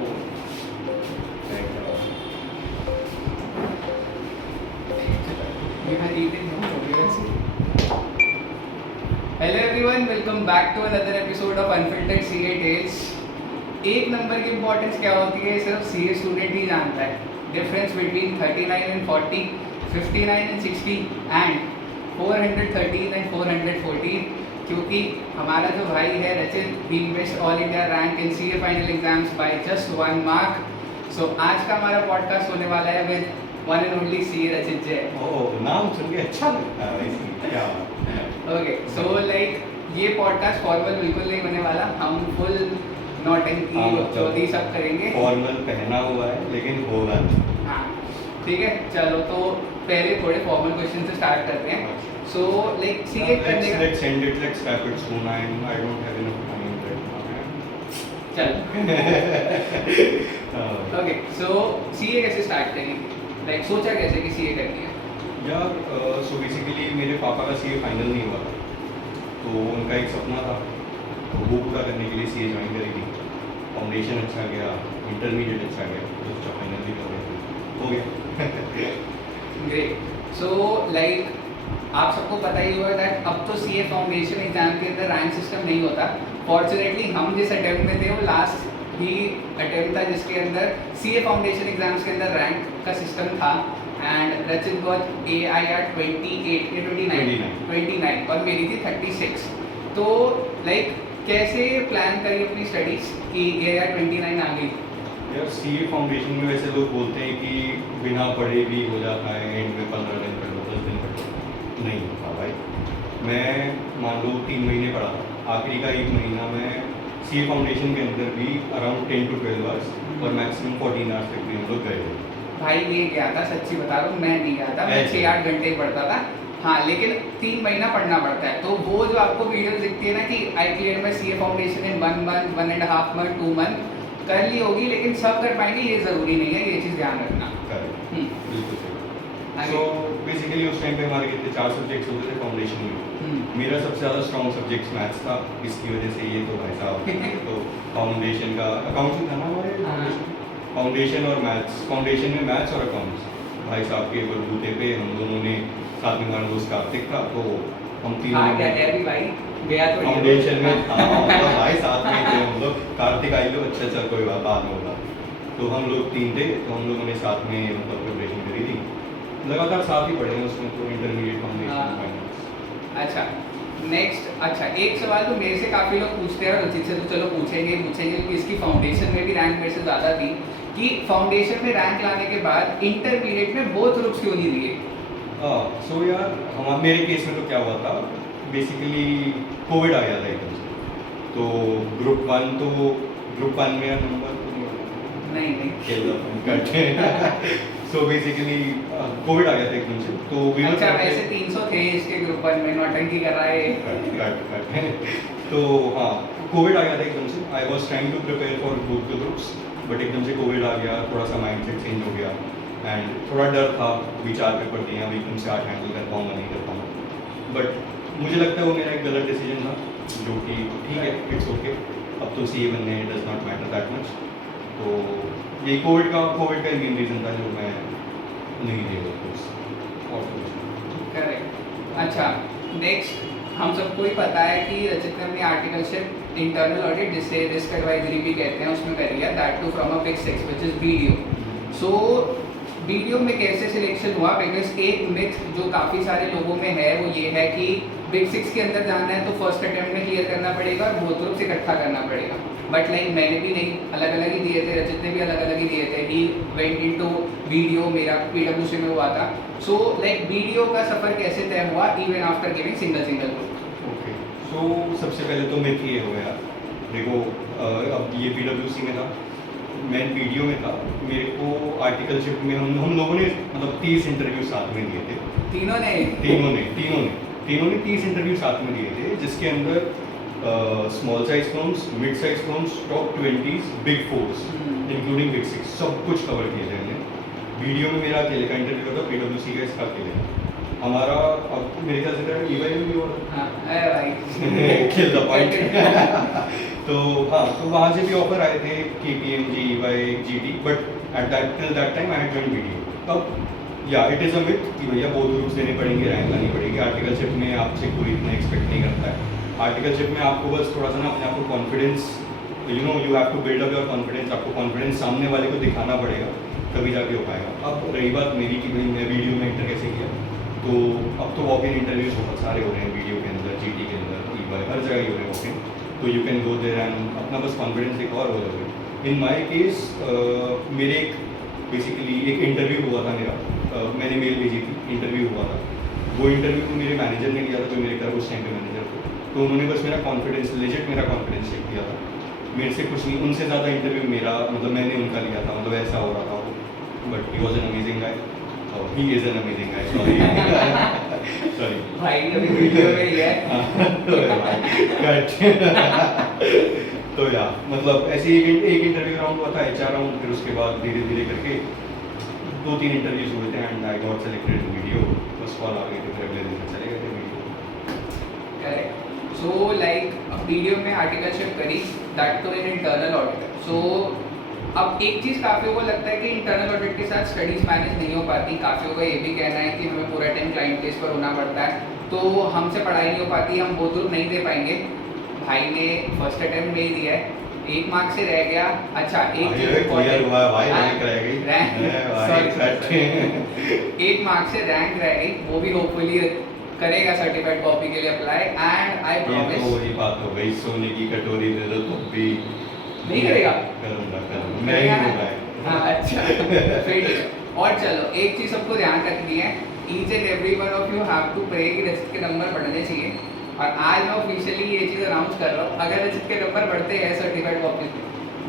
Hello everyone, welcome back to another episode of unfiltered CA tales. एक number की importance क्या होती है सिर्फ सीए स्टूडेंट ही जानता है। Difference between 39 and 40, 59 and 60 and 413 and 414, क्योंकि हमारा जो भाई है Rachit being best all India rank in CA final exams by just 1 mark. So आज का हमारा पॉडकास्ट होने वाला है with one and only CA Rachit जय। ओह, नाम सुन के अच्छा लगता है इसलिए क्या ओके, सो लाइक ये पॉडकास्ट फॉर्मल बिल्कुल नहीं होने वाला। हम फुल नौटंकी चौधरी सब करेंगे। फॉर्मल पहना हुआ है लेकिन होगा नहीं। हाँ ठीक है, चलो तो पहले थोड़े फॉर्मल क्वेश्चन से स्टार्ट करते हैं। सो लाइक सीए करने का Let's end it. Let's wrap it soon. I don't have enough time right now. चलो ओके, सो सीए कैसे स्टार्ट करेंगे? लाइक सोचा कैसे कि सीए करनी है? यार सो बेसिकली मेरे पापा का सीए फाइनल नहीं हुआ था, तो उनका एक सपना था, तो वो पूरा करने के लिए सीए ज्वाइन करेगी। फाउंडेशन अच्छा गया, इंटरमीडिएट अच्छा गया, तो उसका फाइनल भी कर रहे हो गया। ग्रेट। सो लाइक आप सबको पता ही होगा दैट अब तो सीए फाउंडेशन एग्जाम के अंदर रैंक सिस्टम नहीं होता। फॉर्चुनेटली हम जिस अटेम्प्ट में थे वो लास्ट ही अटेम्प्ट था जिसके अंदर सीए फाउंडेशन एग्जाम्स के अंदर रैंक का सिस्टम था। एंड रचित गॉट AIR 29 और मेरी थी 36। तो लाइक कैसे प्लान करी अपनी स्टडीज कि AIR 29 आ गई? यार सीए फाउंडेशन में वैसे लोग बोलते हैं कि बिना पढ़े भी हो जाता है, एंड में 15 दिन पढ़ लो, 10 दिन पढ़ लो। नहीं होता भाई। मैं मान लो 3 महीने पढ़ा था, आखिरी का 1 महीना मैं सीए फाउंडेशन के अंदर भी अराउंड 10 to 12 आवर्स और मैक्सिमम 14 आवर्स तक भी हम लोग गए थे। भाई ये गया था, सच्ची बता रहा हूँ, मैं नहीं गया था। मैं 6-8 घंटे पढ़ता था। हाँ, लेकिन 3 महीना पढ़ना पड़ता है। तो वो जो आपको वीडियो दिखती है ना कि I clear my CA foundation in 1 month, 1.5 month, 2 month, कर ली होगी, लेकिन सब कर पाएंगे ये ज़रूरी नहीं है, ये चीज़ ध्यान रखना। बिल्कुल सही। सो बेसिकली उस टाइम पे हमारे कितने 4 सब्जेक्ट्स होते थे फाउंडेशन में। मेरा सबसे ज़्यादा स्ट्रॉन्ग सब्जेक्ट मैथ्स था, इसकी वजह से ये तो भाई साहब तो फाउंडेशन का अकाउंट्स था ना हमारे फाउंडेशन और मैथ्स, फाउंडेशन में मैथ्स और अकाउंट्स भाई साहब के बलबूते पे हम दोनों ने साथ में, हमारा दोस्त कार्तिक था, तो हम तीनों फाउंडेशन में भाई साथ में थे हम लोग। कार्तिक आई लो, अच्छा अच्छा कोई बात बाद में होगा। तो हम लोग 3 थे, तो हम लोगों ने साथ में मतलब प्रिपरेशन करी थी, लगातार साथ ही पढ़े हैं उसमें, तो इंटरमीडिएट फाउंडेशन फाइनल्स। अच्छा नेक्स्ट, अच्छा एक सवाल तो मेरे से काफ़ी लोग पूछते हैं और रचित से तो चलो पूछेंगे क्योंकि इसकी फाउंडेशन में भी रैंक मेरे से ज़्यादा थी, कि फाउंडेशन में रैंक लाने के बाद इंटरमीडिएट में बोथ ग्रुप्स क्यों नहीं लिए? सो यार मेरे केस में तो क्या हुआ था, बेसिकली कोविड आ गया था एकदम से, तो ग्रुप 1 में नंबर नहीं सो बेसिकली कोविड आ गया था एकदम से, तो अच्छा वैसे 300 थे इसके ग्रुप 1 में, नौटंकी कर रहा है। तो हाँ, कोविड आ गया था एकदम से। I was trying to prepare for both the groups, but एकदम से कोविड आ गया, थोड़ा सा माइंडसेट चेंज हो गया, एंड थोड़ा डर था, विचार पेपर दिए, अब एकदम से आज हैंडल कर पाऊँगा नहीं कर पाऊँगा। बट मुझे लगता है वो मेरा एक गलत डिसीजन था, जो कि ठीक है, इट्स ओके, अब तो सीए बनने does not matter that much. तो ये कोविड का मेन रीज़न था जो मैं नहीं दे रहा और करेक्ट। अच्छा नेक्स्ट, हम सबको ही पता है कि रचित ने अपनी आर्टिकलशिप इंटरनल ऑडिट, जिसे रिस्क एडवाइजरी भी कहते हैं, उसमें करी है, that too from a big 6 which is BDO। So BDO में कैसे सिलेक्शन हुआ? बिकॉज एक मिथ जो काफ़ी सारे लोगों में है वो ये है कि बिग 6 के अंदर जाना है तो फर्स्ट अटेम्प्ट में क्लियर करना पड़ेगा और बोथ ग्रुप्स इकट्ठा करना पड़ेगा। बट लाइक मैंने भी नहीं, अलग अलग ही दिए थे, रचित ने भी अलग अलग ही दिए थे। ही वेंट इनटू BDO, मेरा PWC में हुआ था। सो लाइक BDO का सफ़र कैसे तय हुआ even after giving single group? Okay, so सबसे पहले तो मिथ ये हो गया, देखो अब ये PWC में था, मैं BDO में था, मेरे को आर्टिकलशिप में हम लोगों ने मतलब 30 इंटरव्यू साथ में दिए थे। तीनों ने 30 इंटरव्यू साथ में दिए थे, जिसके अंदर small size firms, mid size firms, top 20s, big 4s including big 6, सब कुछ कवर किए थे हमने। BDO में मेरा अकेले का इंटरव्यू था, PWC का इसका अकेले। हमारा अब मेरे ख्याल से EY में भी हो रहा है भाई किल द पॉइंट तो हाँ, तो वहाँ से भी ऑफर आए थे KPMG, EY, GT, but at that time I had join video. अब या इट इज़ अ मिथ कि भैया बहुत ग्रुप्स देने पड़ेंगे, रैंक लानी पड़ेगी। आर्टिकलशिप में आपसे कोई इतना एक्सपेक्ट नहीं करता है। आर्टिकलशिप में आपको बस थोड़ा सा ना अपने आप को confidence, you have to build up your confidence. आपको कॉन्फिडेंस सामने वाले को दिखाना पड़ेगा, तभी जाके हो पाएगा। अब रही बात मेरी कि भाई मैं वीडियो में एंटर कैसे किया, तो अब तो वॉक इन इंटरव्यूज बहुत सारे हो रहे हैं वीडियो के अंदर, GT के अंदर, EY, हर जगह ही हो रहे हैं वॉक इन। तो you can go there and अपना बस कॉन्फिडेंस एक और हो जाओगे। इन माई केस मेरे एक बेसिकली एक इंटरव्यू हुआ था मेरा, मैंने मेल भेजी थी, इंटरव्यू हुआ था। वो इंटरव्यू को मेरे मैनेजर ने लिया था, जो मेरे घर उस टाइम पे मैनेजर थे। तो उन्होंने बस मेरा कॉन्फिडेंस, लेजिट मेरा कॉन्फिडेंस चेक किया था, मेरे से कुछ नहीं। उनसे ज़्यादा इंटरव्यू मेरा, मतलब मैंने उनका लिया था, मतलब ऐसा हो रहा था वो। But he was an amazing guy, he is an amazing guy, sorry भाई अभी वीडियो में ही है। तो या मतलब ऐसे एक इंटरव्यू राउंड हुआ था, HR राउंड, फिर उसके बाद धीरे धीरे करके 2-3 इंटरव्यूज हुए थे and I got selected video. बस कॉल आ गई, तो फिर अगले दिन चले गए थे video. Correct. So like video में आर्टिकलशिप करी, दैट तो इन इंटरनल ऑडिट। सो अब एक चीज़ काफ़ियों को लगता है कि इंटरनल ऑडिट के साथ स्टडीज़ मैनेज नहीं हो पाती। काफ़ियों का ये भी कहना है कि हमें पूरा टाइम क्लाइंट प्लेस पर होना पड़ता है, तो हमसे पढ़ाई नहीं हो पाती, हम वो ग्रुप नहीं दे पाएंगे। भाई ने फर्स्ट अटेम्प्ट में ही दिया है, 1 मार्क से रह गया। अच्छा एक क्लियर हुआ भाई, रैंक रह गई, रैंक 1 मार्क से रैंक रह गई, वो भी होपफुली करेगा सर्टिफाइड कॉपी के लिए अप्लाई। एंड आई प्रॉमिस, तो वही बात हो गई, सोने की कटोरी दे दो तो भी नहीं करेगा। करूंगा मैं ही दूंगा। हाँ अच्छा फिर ठीक है। और चलो एक चीज़ सबको ध्यान रखनी है, each and every one of you have to pray कि रचित के नंबर बढ़ने चाहिए। और आज मैं ऑफिशियली ये चीज़ अनाउंस कर रहा हूँ, अगर रचित के नंबर बढ़ते हैं सर्टिफाइड कॉपी पे,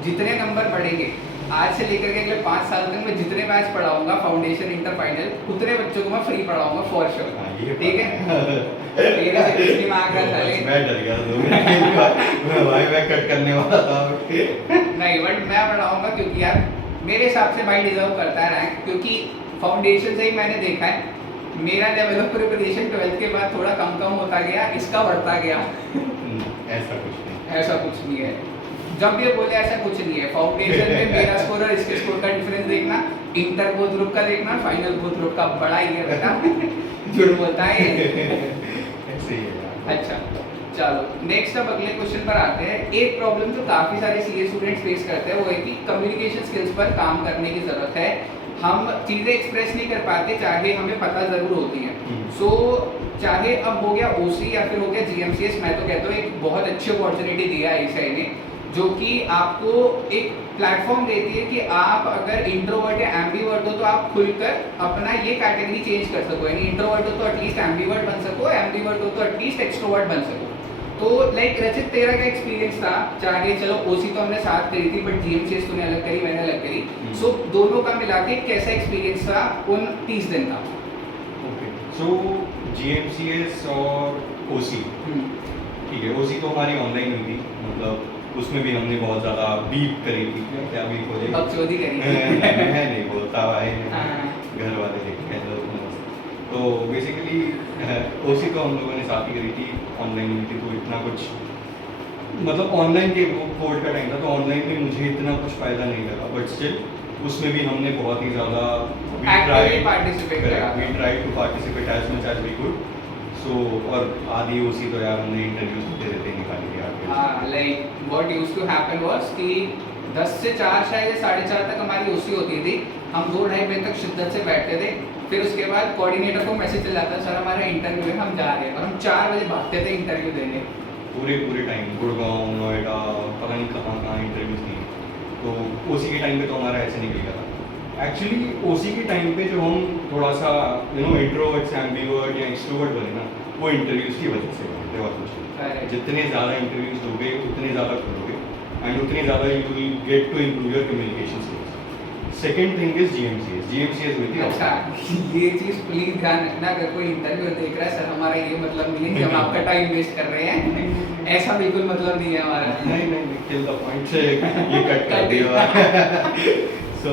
जितने नंबर बढ़ेंगे आज से लेकर के अगले 5 साल तक मैं जितने बैच पढ़ाऊंगा फाउंडेशन इंटर फाइनल, उतने बच्चों को मैं फ्री पढ़ाऊंगा फॉर श्योर। ठीक है? तेरे से कुछ नहीं मांग रहा साले। मैं डर गया तो भाई मैं कट करने वाला था। नहीं बट मैं पढ़ाऊंगा, क्योंकि यार मेरे हिसाब से भाई डिजर्व करता है रैंक, क्योंकि फाउंडेशन से ही मैंने देखा है मेरा लेवल ऑफ प्रिपरेशन 12th के बाद थोड़ा कम होता गया, इसका बढ़ता गया। ऐसा कुछ नहीं, ऐसा कुछ नहीं है। जब ये बोले ऐसा कुछ नहीं है, फाउंडेशन में मेरा स्कोर और इसके स्कोर का डिफरेंस देखना, इंटर बोथ ग्रुप का देखना, फाइनल बोथ ग्रुप का बड़ा ही है बेटा। झूठ बोलता है ऐसे ही है। अच्छा चलो नेक्स्ट अब अगले क्वेश्चन पर आते हैं। एक प्रॉब्लम जो काफ़ी सारे सीए स्टूडेंट्स फेस करते हैं वो है कि कम्युनिकेशन स्किल्स पर काम करने की ज़रूरत है। हम चीज़ें एक्सप्रेस नहीं कर पाते, चाहे हमें पता ज़रूर होती हैं। सो चाहे अब हो गया OC या फिर हो गया GMCS, मैं तो कहता हूँ एक बहुत अच्छी अपॉर्चुनिटी दिया है ICAI ने, जो कि आपको एक प्लेटफॉर्म देती है कि आप अगर इंट्रोवर्ट या एम्बीवर्ट हो तो आप खुलकर अपना ये कैटेगरी चेंज कर सको। यानी इंट्रोवर्ट हो तो एटलीस्ट एम्बीवर्ट बन सको, एम्बीवर्ट हो तो एटलीस्ट एक्सट्रोवर्ट बन सको। तो लाइक रचित तेरा क्या एक्सपीरियंस था? चाहे चलो OC तो हमने साथ करी थी, बट GMCS तूने अलग करी, मैंने अलग करी। सो दोनों का मिला के कैसा एक्सपीरियंस था उन 30 दिन का? ओके, सो GMCS और OC, ठीक है, OC तो हमारी ऑनलाइन हुई थी, मतलब उसमें भी हमने बहुत ज़्यादा बीप करी थी। क्या बीप हो जाए, बकचोदी करी मैं नहीं बोलता भाई, घर वाले देखे तो बेसिकली OC तो हम लोगों ने साथ ही करी थी, ऑनलाइन हुई थी, तो इतना कुछ मतलब ऑनलाइन के कोविड का टाइम था, तो ऑनलाइन में मुझे इतना कुछ फ़ायदा नहीं लगा, बट स्टिल उसमें भी हमने बहुत ही ज़्यादा participate to participate as much as we could. So और आधी OC तो यार हमने इंटरव्यूज देते देते निकाली थी आगे। हाँ like what used to happen was कि 10 से 4 शायद 4:30 तक हमारी OC होती थी, हम 2-2:30 बजे तक शिद्दत से बैठते थे। फिर उसके बाद कोऑर्डिनेटर को मैसेज चल जाता, सर हमारा इंटरव्यू है, हम जा रहे हैं, और हम 4 बजे भागते थे इंटरव्यू देने। पूरे टाइम गुड़गांव, नोएडा, पता नहीं कहाँ इंटरव्यूज दिए। तो OC के टाइम पे तो हमारा ऐसे निकल गया था। एक्चुअली OC के टाइम पे जो हम थोड़ा सा इंट्रोवर्ट, एम्बीवर्ट या एक्सट्रोवर्ट बने ना, वो इंटरव्यूज की वजह से बने थे और कुछ नहीं। जितने ज़्यादा इंटरव्यूज दोगे उतने ज़्यादा करोगे एंड उतने ज़्यादा you will get to improve your communication skills. Second thing is GMCS हुई थी। अच्छा ये चीज़ प्लीज ध्यान रखना, अगर कोई इंटरव्यू देख रहा है, सर हमारा ये मतलब नहीं है कि हम आपका टाइम वेस्ट कर रहे हैं, ऐसा बिल्कुल मतलब नहीं है हमारा। नहीं किल द पॉइंट से ये कट कर दिया। सो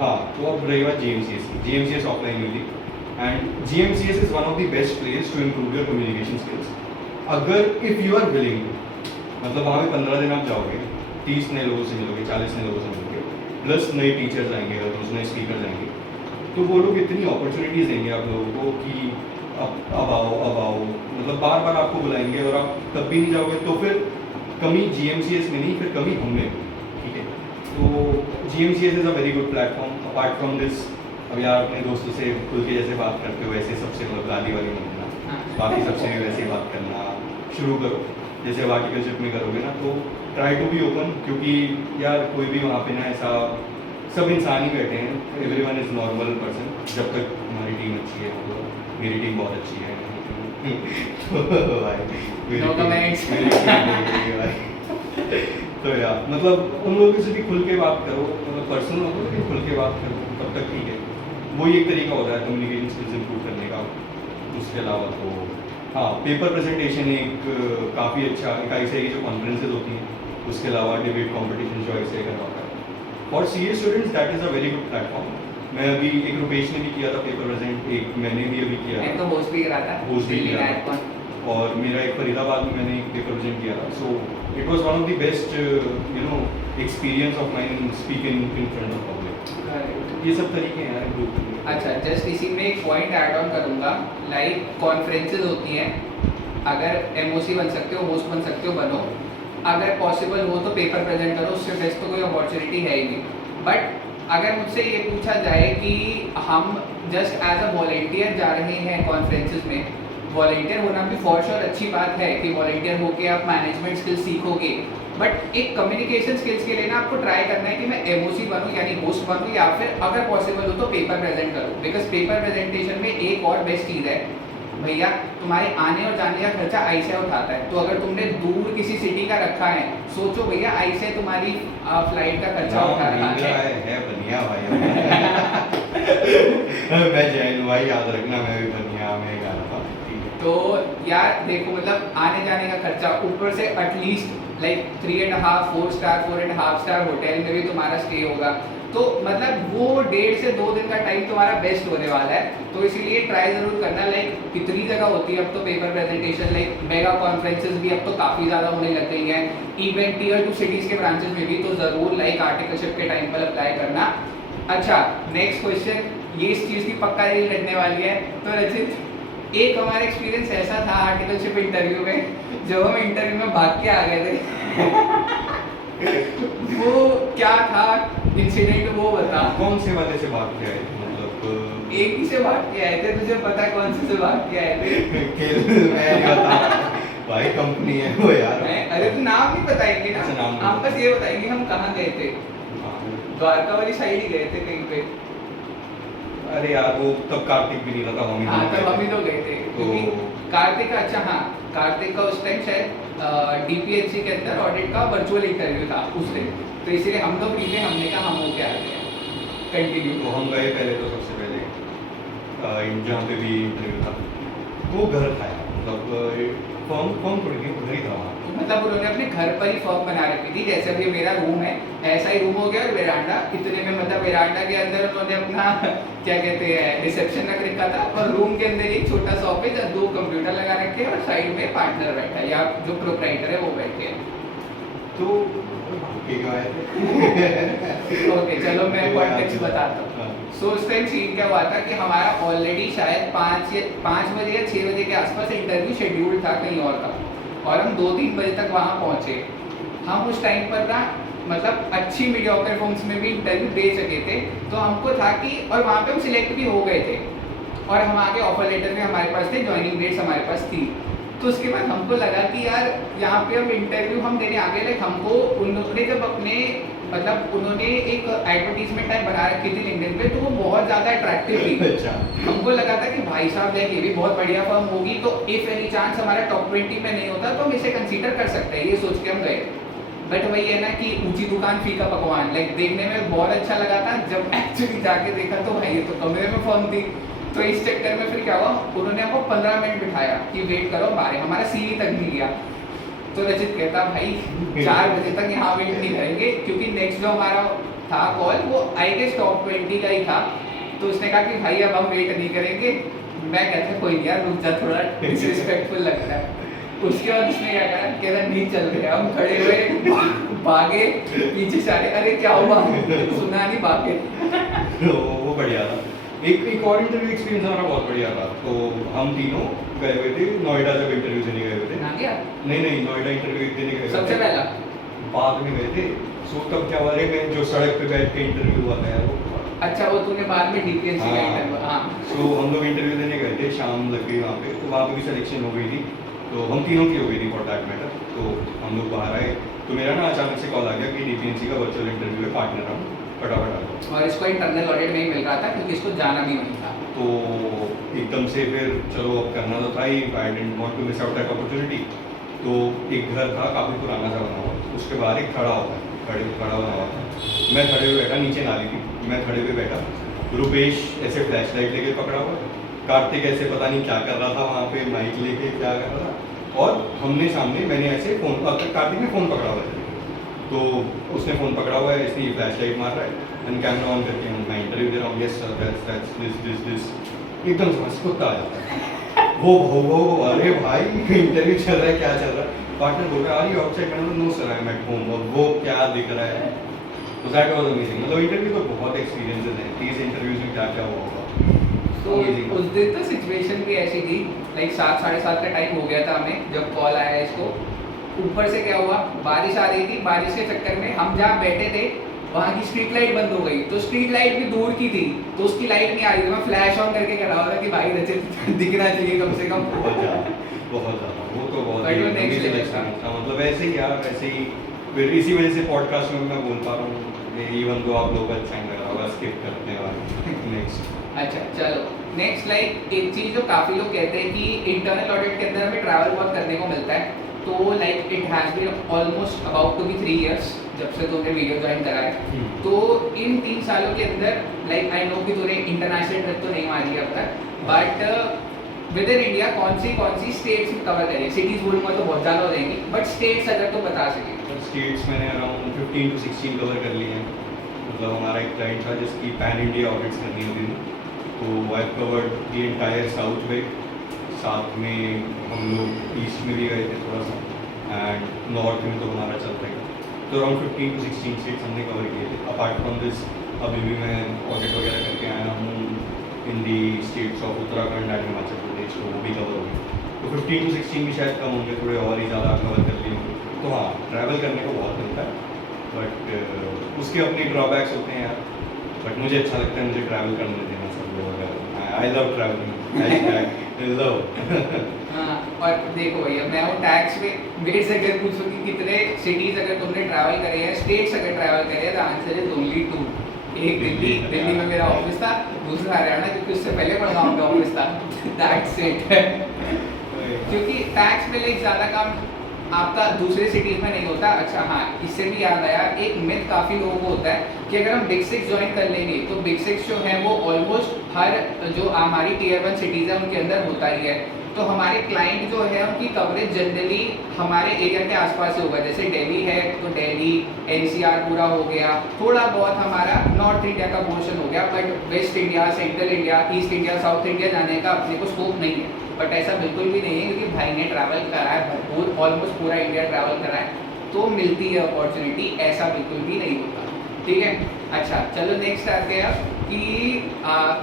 हाँ, तो अब रही बात GMCS ऑफलाइन हुई थी and GMCS is one of the best place to improve your communication skills, अगर इफ यू आर विलिंग मतलब वहाँ पे 15 दिन आप जाओगे, 30 नए लोगों से मिलोगे, 40 नए लोगों से मिलोगे, प्लस नए टीचर्स आएंगे, रोज नए स्पीकर आएंगे, तो वो लोग इतनी अपॉर्चुनिटीज़ देंगे आप लोगों को कि अब आओ, मतलब बार बार आपको बुलाएंगे, और आप तब भी नहीं जाओगे तो फिर कमी GMCS में नहीं, फिर कमी हम में, ठीक है। तो GMCS is a very good platform. Apart from this, अब यार अपने दोस्तों से खुल के जैसे बात करते हो वैसे सबसे मतलब गाली वाली नहीं करना, बाकी सबसे भी वैसे ही बात करना शुरू करो, जैसे अब आर्टिकलशिप में करोगे ना, तो ट्राई टू बी ओपन, क्योंकि यार कोई भी वहाँ पे ना ऐसा, सब इंसान ही बैठे हैं, एवरीवन इज़ नॉर्मल पर्सन, जब तक हमारी टीम अच्छी है, मतलब मेरी टीम बहुत अच्छी है तो भाई No comments. मेरी team नहीं है भाई। तो यार मतलब उन लोगों से भी खुल के बात करो, मतलब पर्सनल हो तो लेकिन खुल के बात करो, तब तक ठीक है। वही एक तरीका होता है कम्युनिकेशन स्किल्स इंप्रूव करने का। उसके अलावा तो हाँ, पेपर प्रेजेंटेशन एक काफ़ी अच्छा, एक ऐसे जो कॉन्फ्रेंसेज होती हैं, उसके अलावा डिबेट कॉम्पिटिशन जो ऐसे करवाता है for CA students, that is a very good platform. मैं अभी एक रुपेश ने भी किया था पेपर प्रेजेंट, एक मैंने भी अभी किया मैं तो होस्ट भी करा था, होस्ट भी दिल्ली किया नाइट था, कॉन। और मेरा एक फरीदाबाद में मैंने एक पेपर प्रेजेंट किया था। So it was one of the best experience of mine speaking in front of public. ये सब तरीके हैं यार improve करने के। अच्छा, जस्ट इसी में एक पॉइंट ऐड ऑन करूँगा, लाइक कॉन्फ्रेंसेज होती हैं, अगर एमओसी बन सकते हो, होस्ट बन सकते हो, बनो। अगर पॉसिबल हो तो पेपर प्रेजेंट करो, उससे बेस्ट तो कोई अपॉर्चुनिटी है ही नहीं। बट अगर मुझसे ये पूछा जाए कि हम जस्ट एज अ वॉलेंटियर जा रहे हैं कॉन्फ्रेंसेज में, वॉलेंटियर होना भी फॉर श्योर अच्छी बात है कि वॉलेंटियर होके आप मैनेजमेंट स्किल्स सीखोगे, बट एक कम्युनिकेशन स्किल्स के लिए ना आपको ट्राई करना है कि मैं एमओसी बनूं यानी होस्ट बनूं, या फिर अगर पॉसिबल हो तो पेपर प्रेजेंट करूं। बिकॉज पेपर प्रेजेंटेशन में एक और बेस्ट चीज़ है भैया, तुम्हारे आने और जाने का खर्चा आईसीआई उठाता है। तो अगर तुमने दूर किसी सिटी का रखा है, सोचो भैया आईसीआई तुम्हारी फ्लाइट का खर्चा उठा रहा है। बनिया भाई मैं जैन भाई, याद रखना मैं भी बनिया में गा रहा था, ठीक है। तो यार देखो, मतलब आने जाने का खर्चा, ऊपर से at least like 3.5 4 star 4.5 star hotel में भी तुम्हारा स्टे होगा, तो मतलब वो 1.5 से 2 दिन का टाइम तुम्हारा बेस्ट होने वाला है। तो इसीलिए ट्राई ज़रूर करना। लाइक कितनी जगह होती है अब तो paper presentation, like mega conferences भी अब तो काफ़ी ज़्यादा होने लग गई हैं, इवन Tier 2 सिटीज़ के ब्रांचेस में भी। तो ज़रूर लाइक आर्टिकलशिप के टाइम पर अप्लाई करना। अच्छा, नेक्स्ट क्वेश्चन, ये इस चीज़ की पक्का रील लगने वाली है। तो रचित, एक हमारा एक्सपीरियंस ऐसा था आर्टिकलशिप इंटरव्यू में, जब हम इंटरव्यू में भाग के आ गए थे वो क्या था इंसिडेंट, वो बता। कौन से वाले से बात किया है, मतलब एक ही से भाग के आए थे, तुझे पता है कौन से भाग के आए थे? खेल मैं नहीं बता भाई, कंपनी है वो यार। अरे तो नाम नहीं बताएंगे ना, अच्छा, नाम नहीं हम बस ये बताएंगे हम कहाँ गए थे। द्वारका वाली साइड ही गए थे कहीं पे। अरे यार वो तब कार्तिक भी नहीं था, तब हम ही हाँ, लोग तब हम गए ही थे। लोग गए थे, तो क्योंकि कार्तिक का, अच्छा हाँ, कार्तिक का उस टाइम शायद DPHC के अंदर ऑडिट का वर्चुअल इंटरव्यू था उस दिन, तो इसीलिए हम लोग फ्री थे, हमने कहा हम होके आ गए। कंटिन्यू। तो हम गए पहले, तो सबसे पहले जहाँ पे भी इंटरव्यू था वो घर था यार, मतलब फॉर्म थोड़ी थी, घर ही था वहाँ। मतलब उन्होंने अपने घर पर ही फॉर्म बना रखी थी, जैसे अभी मेरा रूम है ऐसा ही रूम हो गया, और वेरांडा इतने में, मतलब वेरांडा के अंदर उन्होंने अपना क्या कहते हैं रिसेप्शन रख रखा था, और रूम के अंदर एक छोटा सा ऑफिस और 2 कंप्यूटर लगा रखे हैं, और साइड में पार्टनर बैठा है या जो प्रोप्राइटर है वो बैठे हैं। तो ओके, चलो मैं कॉन्टेक्स्ट बताता हूँ। सो उस टाइम सीन क्या हुआ था कि हमारा ऑलरेडी शायद 5 बजे या 6 बजे के आसपास इंटरव्यू शेड्यूल था कहीं और का, और हम 2-3 बजे तक वहाँ पहुँचे। हम उस टाइम पर ना मतलब अच्छी मीडियोकर फॉर्म्स में भी इंटरव्यू दे चुके थे, तो हमको था कि, और वहाँ पे हम सिलेक्ट भी हो गए थे, और हम आगे ऑफर लेटर भी हमारे पास थे, ज्वाइनिंग डेट्स हमारे पास थी। तो उसके बाद हमको लगा कि यार यहाँ पे अब इंटरव्यू हम देने आ गए, लाइक हमको उन्होंने जब अपने मतलब उन्होंने एक एडवर्टीजमेंट टाइप बना रखी थी लिंक्डइन पे, तो वो बहुत ज़्यादा अट्रैक्टिव थी। अच्छा। हमको लगा था कि भाई साहब लाइक ये भी बहुत बढ़िया फर्म होगी, तो इफ एनी चांस हमारा टॉप 20 में नहीं होता तो हम इसे कंसीडर कर सकते हैं, ये सोच के हम गए। बट वही है ना कि ऊंची दुकान फीका पकवान, लाइक देखने में बहुत अच्छा लगा था, जब एक्चुअली जाके देखा तो भाई ये तो कमरे में फर्म थी। तो इस चक्कर में फिर क्या हुआ, उन्होंने हमको 15 मिनट बिठाया कि वेट करो, हमारा सीवी तक नहीं लिया। तो रचित कहता भाई 4 बजे तक यहाँ वेट नहीं करेंगे, क्योंकि नेक्स्ट जो हमारा था कॉल वो आई गेस टॉप 20 का ही था। तो उसने कहा कि भाई अब हम वेट नहीं करेंगे। मैं कहता कोई नहीं यार, रुक जा, थोड़ा डिसरिस्पेक्टफुल लगता है। उसके बाद उसने क्या करा, कह रहा नहीं चल रहे, हम खड़े हुए भागे पीछे से, अरे क्या हुआ, सुना नहीं, भागे। तो वो बढ़िया था। एक और इंटरव्यू एक्सपीरियंस हमारा बहुत बढ़िया था। तो हम तीनों गए हुए थे नोएडा, जब इंटरव्यू देने गए हुए थे। ना क्या नहीं, नोएडा इंटरव्यू देने गए हुए सबसे थे। पहला? बाद में गए थे। सो तब क्या हुआ, में जो सड़क पे बैठ के इंटरव्यू हुआ था यार, वो अच्छा, वो तूने बाद में डीपीएससी का इंटरव्यू, हाँ। सो हम लोग इंटरव्यू देने गए थे, शाम लग गई वहाँ पे, तो वहाँ पे भी सिलेक्शन हो गई थी। तो हम तीनों की हो गई थी फॉर दैट मैटर। तो हम लोग बाहर आए, तो मेरा ना अचानक से कॉल आ गया कि डीपीएससी का वर्चुअल इंटरव्यू है, पार्टनर राउंड, फटाफट आ जाओ। और इसको इंटरनल ऑडिट में ही मिल रहा था क्योंकि इसको जाना भी नहीं था। तो एकदम से फिर चलो अब करना तो था ही, I don't want to miss out that opportunity. तो एक घर था काफ़ी पुराना सा बना हुआ, उसके बाहर एक खड़ा होता है, खड़ा बना हुआ था। मैं खड़े हुए बैठा, नीचे नाली थी, मैं खड़े हुए बैठा, रुपेश ऐसे फ्लैश लाइट लेके पकड़ा हुआ, कार्तिक ऐसे पता नहीं क्या कर रहा था वहाँ पे, माइक लेके क्या कर रहा था, और हमने सामने, मैंने ऐसे फ़ोन, कार्तिक ने फ़ोन पकड़ा हुआ था, तो उसने फ़ोन पकड़ा हुआ है, इसने फ्लैश लाइट मार रहा है, एंड कैमरा ऑन करके मैं इंटरव्यू दे रहा हूँ, यस सर दैट्स दिस। एकदम से बस कुत्ता आ जाता है, वो अरे भाई इंटरव्यू चल रहा है, क्या चल रहा है, पार्टनर बोल रहा है आर यू आउटसाइड, मैंने no sir I am at home, और वो क्या दिख रहा है। तो दैट वाज अमेजिंग। मतलब इंटरव्यू तो बहुत एक्सपीरियंसेस हैं, 30 इंटरव्यूज में क्या क्या हुआ होगा। तो उस दिन तो सिचुएशन भी ऐसी थी, लाइक 7 साढ़े 7 का टाइम हो गया था हमें जब कॉल आया इसको। ऊपर से क्या हुआ, बारिश आ रही थी, बारिश के चक्कर में हम जहाँ बैठे थे वहाँ की स्ट्रीट लाइट बंद हो गई, तो स्ट्रीट लाइट भी दूर की थी, तो उसकी लाइट नहीं आ रही थी। मैं फ्लैश ऑन करके कर रहा था कि भाई रचित दिखना चाहिए कम से कम। बहुत ज़्यादा, वो तो बहुत But ही वो next amazing level experience था। मतलब ऐसे ही यार, वैसे ही फिर इसी वजह से पॉडकास्ट में मैं बोल पा रहा हूँ, इवन तो आप लोग अच्छा नहीं लग रहा होगा, स्किप करने वाले। नेक्स्ट अच्छा चलो नेक्स्ट, लाइक एक चीज़ जो काफ़ी लोग कहते हैं कि इंटरनल ऑडिट के अंदर हमें ट्रैवल बहुत करने को मिलता है, तो like it has been almost about to be 3 years जब से तुमने वीडियो ज्वाइन करा है। तो इन 3 सालों के अंदर लाइक आई नो कि तूने इंटरनेशनल ट्रिप तो नहीं मारी है अब तक, बट विद इन इंडिया कौन सी स्टेट्स में कवर करी है? सिटीज़ बोलूँगा तो बहुत ज़्यादा हो जाएंगी, बट स्टेट्स अगर तो बता सके। स्टेट्स मैंने अराउंड 15 to 16 कवर कर लिए हैं। मतलब हमारा एक क्लाइंट था जिसकी पैन इंडिया ऑडिट्स करनी होती थी, तो I covered the entire south में, साथ में हम लोग ईस्ट में भी गए थे थोड़ा सा, एंड नॉर्थ में तो हमारा चल रहा है। तो अराउंड 15 to 16 स्टेट्स हमने कवर किए थे। अपार्ट फ्रॉम दिस अभी भी मैं ऑडिट वगैरह करके आया हूँ in the states of Uttarakhand and Himachal Pradesh, तो वो भी कवर हो गए। तो 15 to 16 भी शायद कम होंगे, थोड़े और ही ज़्यादा कवर कर लिए होंगे। तो हाँ, ट्रैवल करने को बहुत मिलता है, बट उसके अपने ड्रॉबैक्स होते हैं यार। बट मुझे अच्छा लगता है, मुझे ट्रैवल करने देना सब लोग। अगर I love travelling, I love. हाँ, और देखो भैया मैं हूँ टैक्स में, मेरे से अगर पूछो कि कितने सिटीज़ अगर तुमने ट्रैवल करे हैं, स्टेट्स अगर ट्रैवल करे हैं, तो आंसर इज ओनली 2। एक दिल्ली में मेरा ऑफिस था, दूसरा हरियाणा क्योंकि उससे पहले पड़गांव में ऑफिस था। That's it. क्योंकि टैक्स में लाइक ज़्यादा काम आपका दूसरे सिटीज़ में नहीं होता। अच्छा हाँ, इससे भी याद आया, एक मिथ काफ़ी लोगों को होता है कि अगर हम बिग 6 ज्वाइन कर लेंगे तो बिग 6 जो है वो ऑलमोस्ट हर जो हमारी टियर 1 सिटीज़ है उनके अंदर होता ही है। तो हमारे क्लाइंट जो है उनकी कवरेज जनरली हमारे एरिया के आसपास से होगा। जैसे दिल्ली है तो दिल्ली, एनसीआर पूरा हो गया, थोड़ा बहुत हमारा नॉर्थ इंडिया का पोर्शन हो गया, but waste India, central India, east India, south India जाने का अपने को स्कोप नहीं है। बट ऐसा बिल्कुल भी नहीं है, क्योंकि भाई ने ट्रैवल करा है भरपूर, ऑलमोस्ट पूरा इंडिया ट्रैवल करा है, तो मिलती है अपॉर्चुनिटी, ऐसा बिल्कुल भी नहीं होता। ठीक है, अच्छा चलो नेक्स्ट आते हैं कि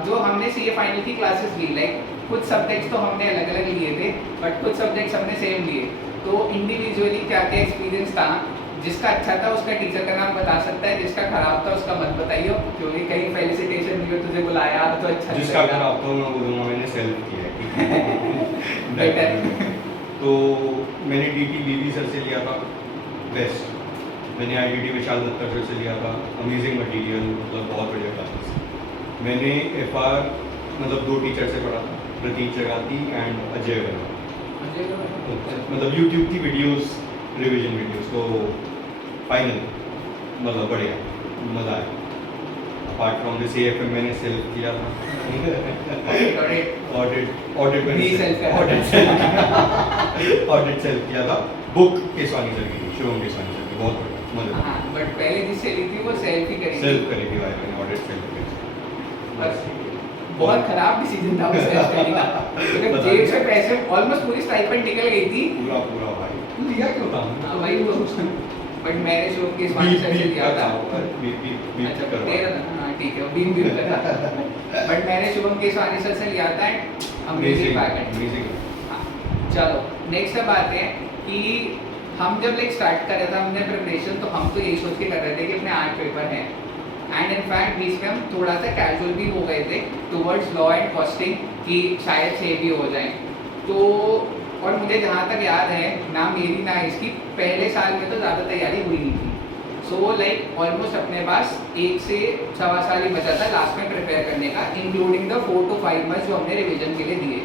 जो हमने सीए फाइनल की क्लासेस ली, लाइक कुछ सब्जेक्ट्स तो हमने अलग अलग लिए थे, बट कुछ सब्जेक्ट्स हमने सेम लिए। तो इंडिविजुअली क्या क्या एक्सपीरियंस था? जिसका अच्छा था उसका टीचर का नाम बता सकता है, जिसका खराब था उसका मत बताइए, क्योंकि कहीं फेलिसिटेशन भी हो, तुझे बुलाया तो अच्छा जिसका खराब था मैं बोलूँगा मैंने सेल्फ किया है। बेटर। तो मैंने डीटी बीबी सर से लिया था बेस्ट, मैंने आईडीटी विशाल दत्ता सर से लिया था, अमेजिंग मटेरियल, मतलब बहुत बढ़िया क्लासेस। मैंने एफआर मतलब 2 टीचर से पढ़ा था, प्रतीक जगाती एंड अजय वर्मा। मतलब यूट्यूब की वीडियोस, रिवीजन वीडियोस, तो फाइनल मतलब बढ़िया, मज़ा आया। अपार्ट फ्रॉम दिस एएफएम मैंने सेल्फ किया था। ऑडिट सेल्फ किया था। बुक केसवानी सर की, शिवम केसवानी सर की, बहुत बढ़िया, मज़ा। हाँ, बट पहले जिससे ली थी वो सेल्फ ही करी सेल्फ करी थी भाई मैंने, ऑडिट सेल्फ करी। बहुत खराब डिसीजन था उस स्टडी का, क्योंकि जेब से पैसे ऑलमोस्ट पूरी स्टाइपेंड निकल गई थी। पूरा पूरा भाई, तू लिया क्यों था? हाँ भाई वो, बट मैंने शुभम के स्वामी सर से लिया था। अच्छा तेरा था, हाँ ठीक है, बीम बीम का था। बट मैंने शुभम के स्वामी सर से लिया था, अमेजिंग फैकल्टी। चलो नेक्स्ट अब आते हैं कि हम जब लाइक स्टार्ट कर रहे थे हमने प्रिपरेशन, तो हम तो यही सोच के कर रहे थे कि अपने 8 पेपर हैं, एंड इनफैक्ट बीच में हम थोड़ा सा कैजुअल भी हो गए थे टुवर्ड्स लॉ एंड कॉस्टिंग कि शायद 6 भी हो जाएं। तो और मुझे जहाँ तक याद है, ना मेरी ना इसकी, पहले साल में तो ज़्यादा तैयारी हुई नहीं थी। सो लाइक ऑलमोस्ट अपने पास 1 से 1.25 साल ही बचा था लास्ट में प्रिपेयर करने का, इंक्लूडिंग द 4 to 5 मंथ्स जो हमने रिवीजन के लिए दिए।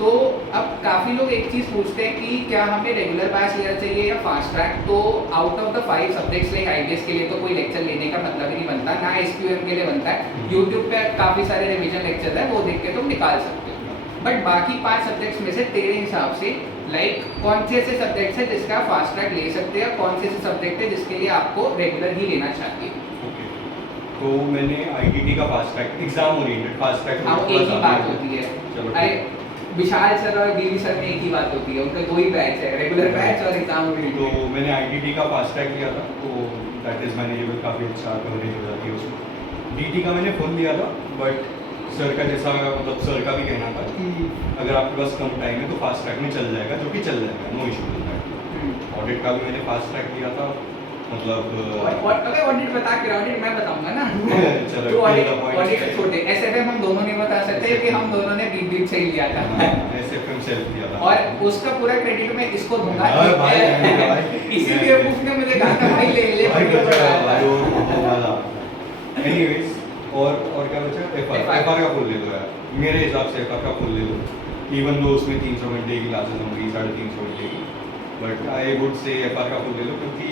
तो अब काफ़ी लोग एक चीज़ पूछते हैं कि क्या हमें रेगुलर बैच लेना चाहिए या फास्ट ट्रैक। तो out of the 5 subjects like IBS के लिए तो कोई लेक्चर लेने का मतलब ही नहीं बनता, ना एसक्यूएम के लिए बनता है। यूट्यूब पे काफ़ी सारे रिवीजन लेक्चर है, वो देख के तुम निकाल सकते हो। बट बाकी 5 सब्जेक्ट्स में से तेरे हिसाब से लाइक कौन से ऐसे सब्जेक्ट्स हैं जिसका फास्ट ट्रैक ले सकते हैं, कौन से ऐसे सब्जेक्ट है जिसके लिए आपको रेगुलर ही लेना चाहिए? तो मैंने आईटीटी का fast track exam oriented fast track, हाँ एक ही बात होती है। अरे विशाल सर और बीवी सर में एक ही बात होती है, उनका 2 ही बैच है, रेगुलर बैच और एग्जाम ओरिएंटेड। तो मैंने आईटीटी का फास्ट ट्रैक लिया था, तो दैट इज मैनेजेबल, काफ़ी अच्छा कवरेज हो जाती है उसमें। डीटी का मैंने फुल लिया था, बट सर का जैसा मतलब सर का भी कहना था कि अगर आपके पास कम टाइम है तो फास्ट ट्रैक में चल जाएगा, जो कि चल जाएगा, no issue with that. Audit का भी मैंने फास्ट ट्रैक लिया था, मतलब अगर ऑडिट बता के ऑडिट मैं बताऊंगा ना। चलो तो ऑडिट छोटे एसएफएम हम दोनों नहीं बता सकते कि हम दोनों ने बीट बीट सही लिया था। एसएफएम सेल्फ लिया था, और उसका पूरा क्रेडिट मैं इसको दूंगा। भाई इसीलिए उसने मुझे कहा था भाई ले एनीवेज, और क्या बचा? एफआर का फुल ले लो यार, मेरे हिसाब से एफआर का फुल ले लो। इवन दो उसमें 300 घंटे की क्लासेस होंगी, 350 घंटे की, but I would say FR का फुल ले लो, क्योंकि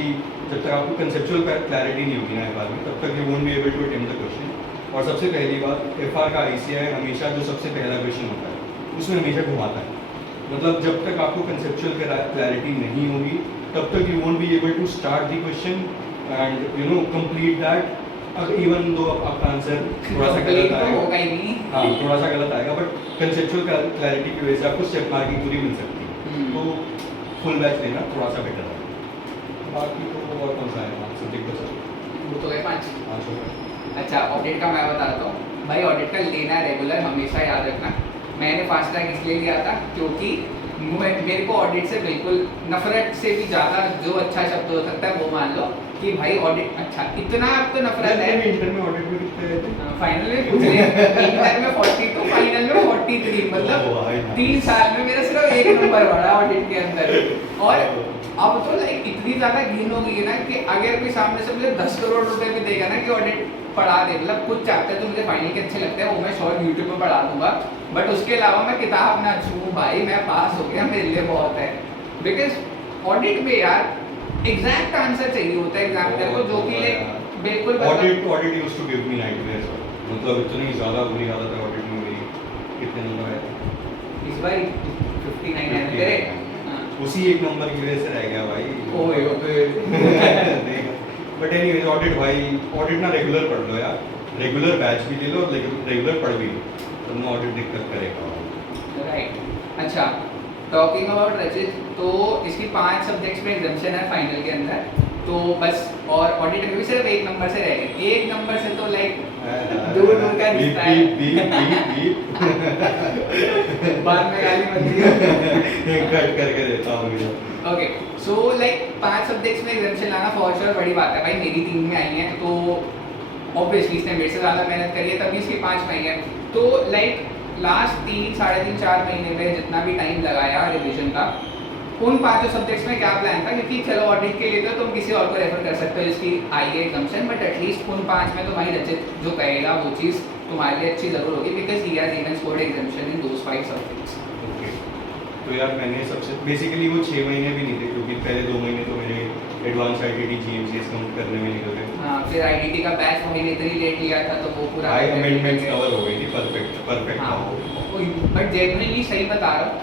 जब तक आपको कंसेप्चुअल क्लैरिटी नहीं होगी ना एफआर में, तब तक you won't be able to attempt the question. और सबसे पहली बात, एफआर का आईसीआई हमेशा जो सबसे पहला क्वेश्चन होता है उसमें हमेशा घुमाता है, मतलब जब तक आपको कंसेप्चुअल क्लैरिटी नहीं होगी तब तक you won't be able to start the question and you know complete that. Even though आपका आंसर थोड़ा सा गलत आएगा, हाँ थोड़ा सा गलत आएगा, बट कंसेप्चुअल क्लैरिटी की वजह से आपको स्टेप मार्किंग पूरी मिल सकती है। तो फुल बैच लेना थोड़ा सा बेटर है। बाकी तो और कौन सा है सब्जेक्ट बचा? वो तो गए 5। 5 हो गए। अच्छा ऑडिट का मैं बताता हूँ भाई, ऑडिट का लेना रेगुलर हमेशा याद रखना। मैंने फास्ट ट्रैक इसलिए लिया था क्योंकि मेरे को ऑडिट से बिल्कुल नफरत से भी ज़्यादा जो अच्छा शब्द हो सकता है वो मान लो कि भाई ऑडिट अच्छा इतना अब तो नफरत है। इंटर में ऑडिट में कितने रहते हैं? फाइनल में पूछ ले, इंटर में 42, फाइनल में 43, मतलब 3 साल में मेरा सिर्फ 1 नंबर बढ़ा ऑडिट के अंदर। और अब तो लाइक इतनी ज़्यादा घिन हो गई है ना कि अगर कोई सामने से मुझे 10 करोड़ रुपए भी देगा ना कि ऑडिट पढ़ा दे, मतलब कुछ चैप्टर जो मुझे फाइनल के अच्छे लगते हैं वो मैं शॉर्ट यूट्यूब पे पढ़ा दूंगा, बट उसके अलावा मैं किताब ना छूँ भाई, मैं पास हो गया मेरे लिए बहुत है। बिकॉज ऑडिट में यार एग्जैक्ट आंसर चाहिए होता है एग्जामिनर को, जो कि बिल्कुल audit used to give me nightmares, मतलब इतनी ज़्यादा बुरी हालत है ऑडिट में मेरी। कितने नंबर आए इस बार? 59 है तेरे। उसी एक नंबर की वजह से रह गया भाई। ओए बट एनीवेज ऑडिट भाई, ऑडिट ना रेगुलर पढ़ लो यार, रेगुलर बैच भी ले लो और रेगुलर पढ़ भी लो, तब ना ऑडिट दिक्कत करेगा। राइट। अच्छा टॉकिंग अबाउट रचित, तो इसकी 5 सब्जेक्ट्स में एग्जाम्शन है फाइनल के अंदर, तो बस और ऑडिट में भी सिर्फ 1 नंबर से रह गए। 1 नंबर से तो लाइक दूर दूर का रिश्ता है। बाद में गाली मत दियो, कट करके देता हूँ मुझे। ओके सो लाइक 5 सब्जेक्ट्स में एग्जाम्शन लाना फॉर श्योर बड़ी बात है भाई। मेरी 3 में आई है तो ऑब्वियसली इसने मेरे से ज़्यादा मेहनत करी है तभी इसकी 5 में आई है। तो लाइक लास्ट 3, साढ़े 3, 4 महीने में जितना भी टाइम लगाया रिवीजन का, उन 5 सब्जेक्ट्स में क्या प्लान था? क्योंकि चलो ऑडिट के लिए तो तुम किसी और को रेफर कर सकते हो जिसकी आई है एग्जाम्शन, बट एटलीस्ट उन 5 में तुम्हारी रचित जो कहेगा वो चीज़ तुम्हारे लिए अच्छी ज़रूर होगी, because he has even scored exemption in those 5 subjects. Okay, तो यार मैंने सबसे बेसिकली वो 6 महीने भी नहीं थे, क्योंकि पहले 2 महीने तो मेरे एडवांस आईटीटी जीएमसीएस कंप्लीट करने में निकल गए। हाँ, फिर आईटीटी का बैच महीने इतनी लेट लिया था तो वो पूरा हाई अमेंडमेंट्स कवर हो गई थी, परफेक्ट। हाँ, बट जेन्युइनली सही बता रहा हूँ,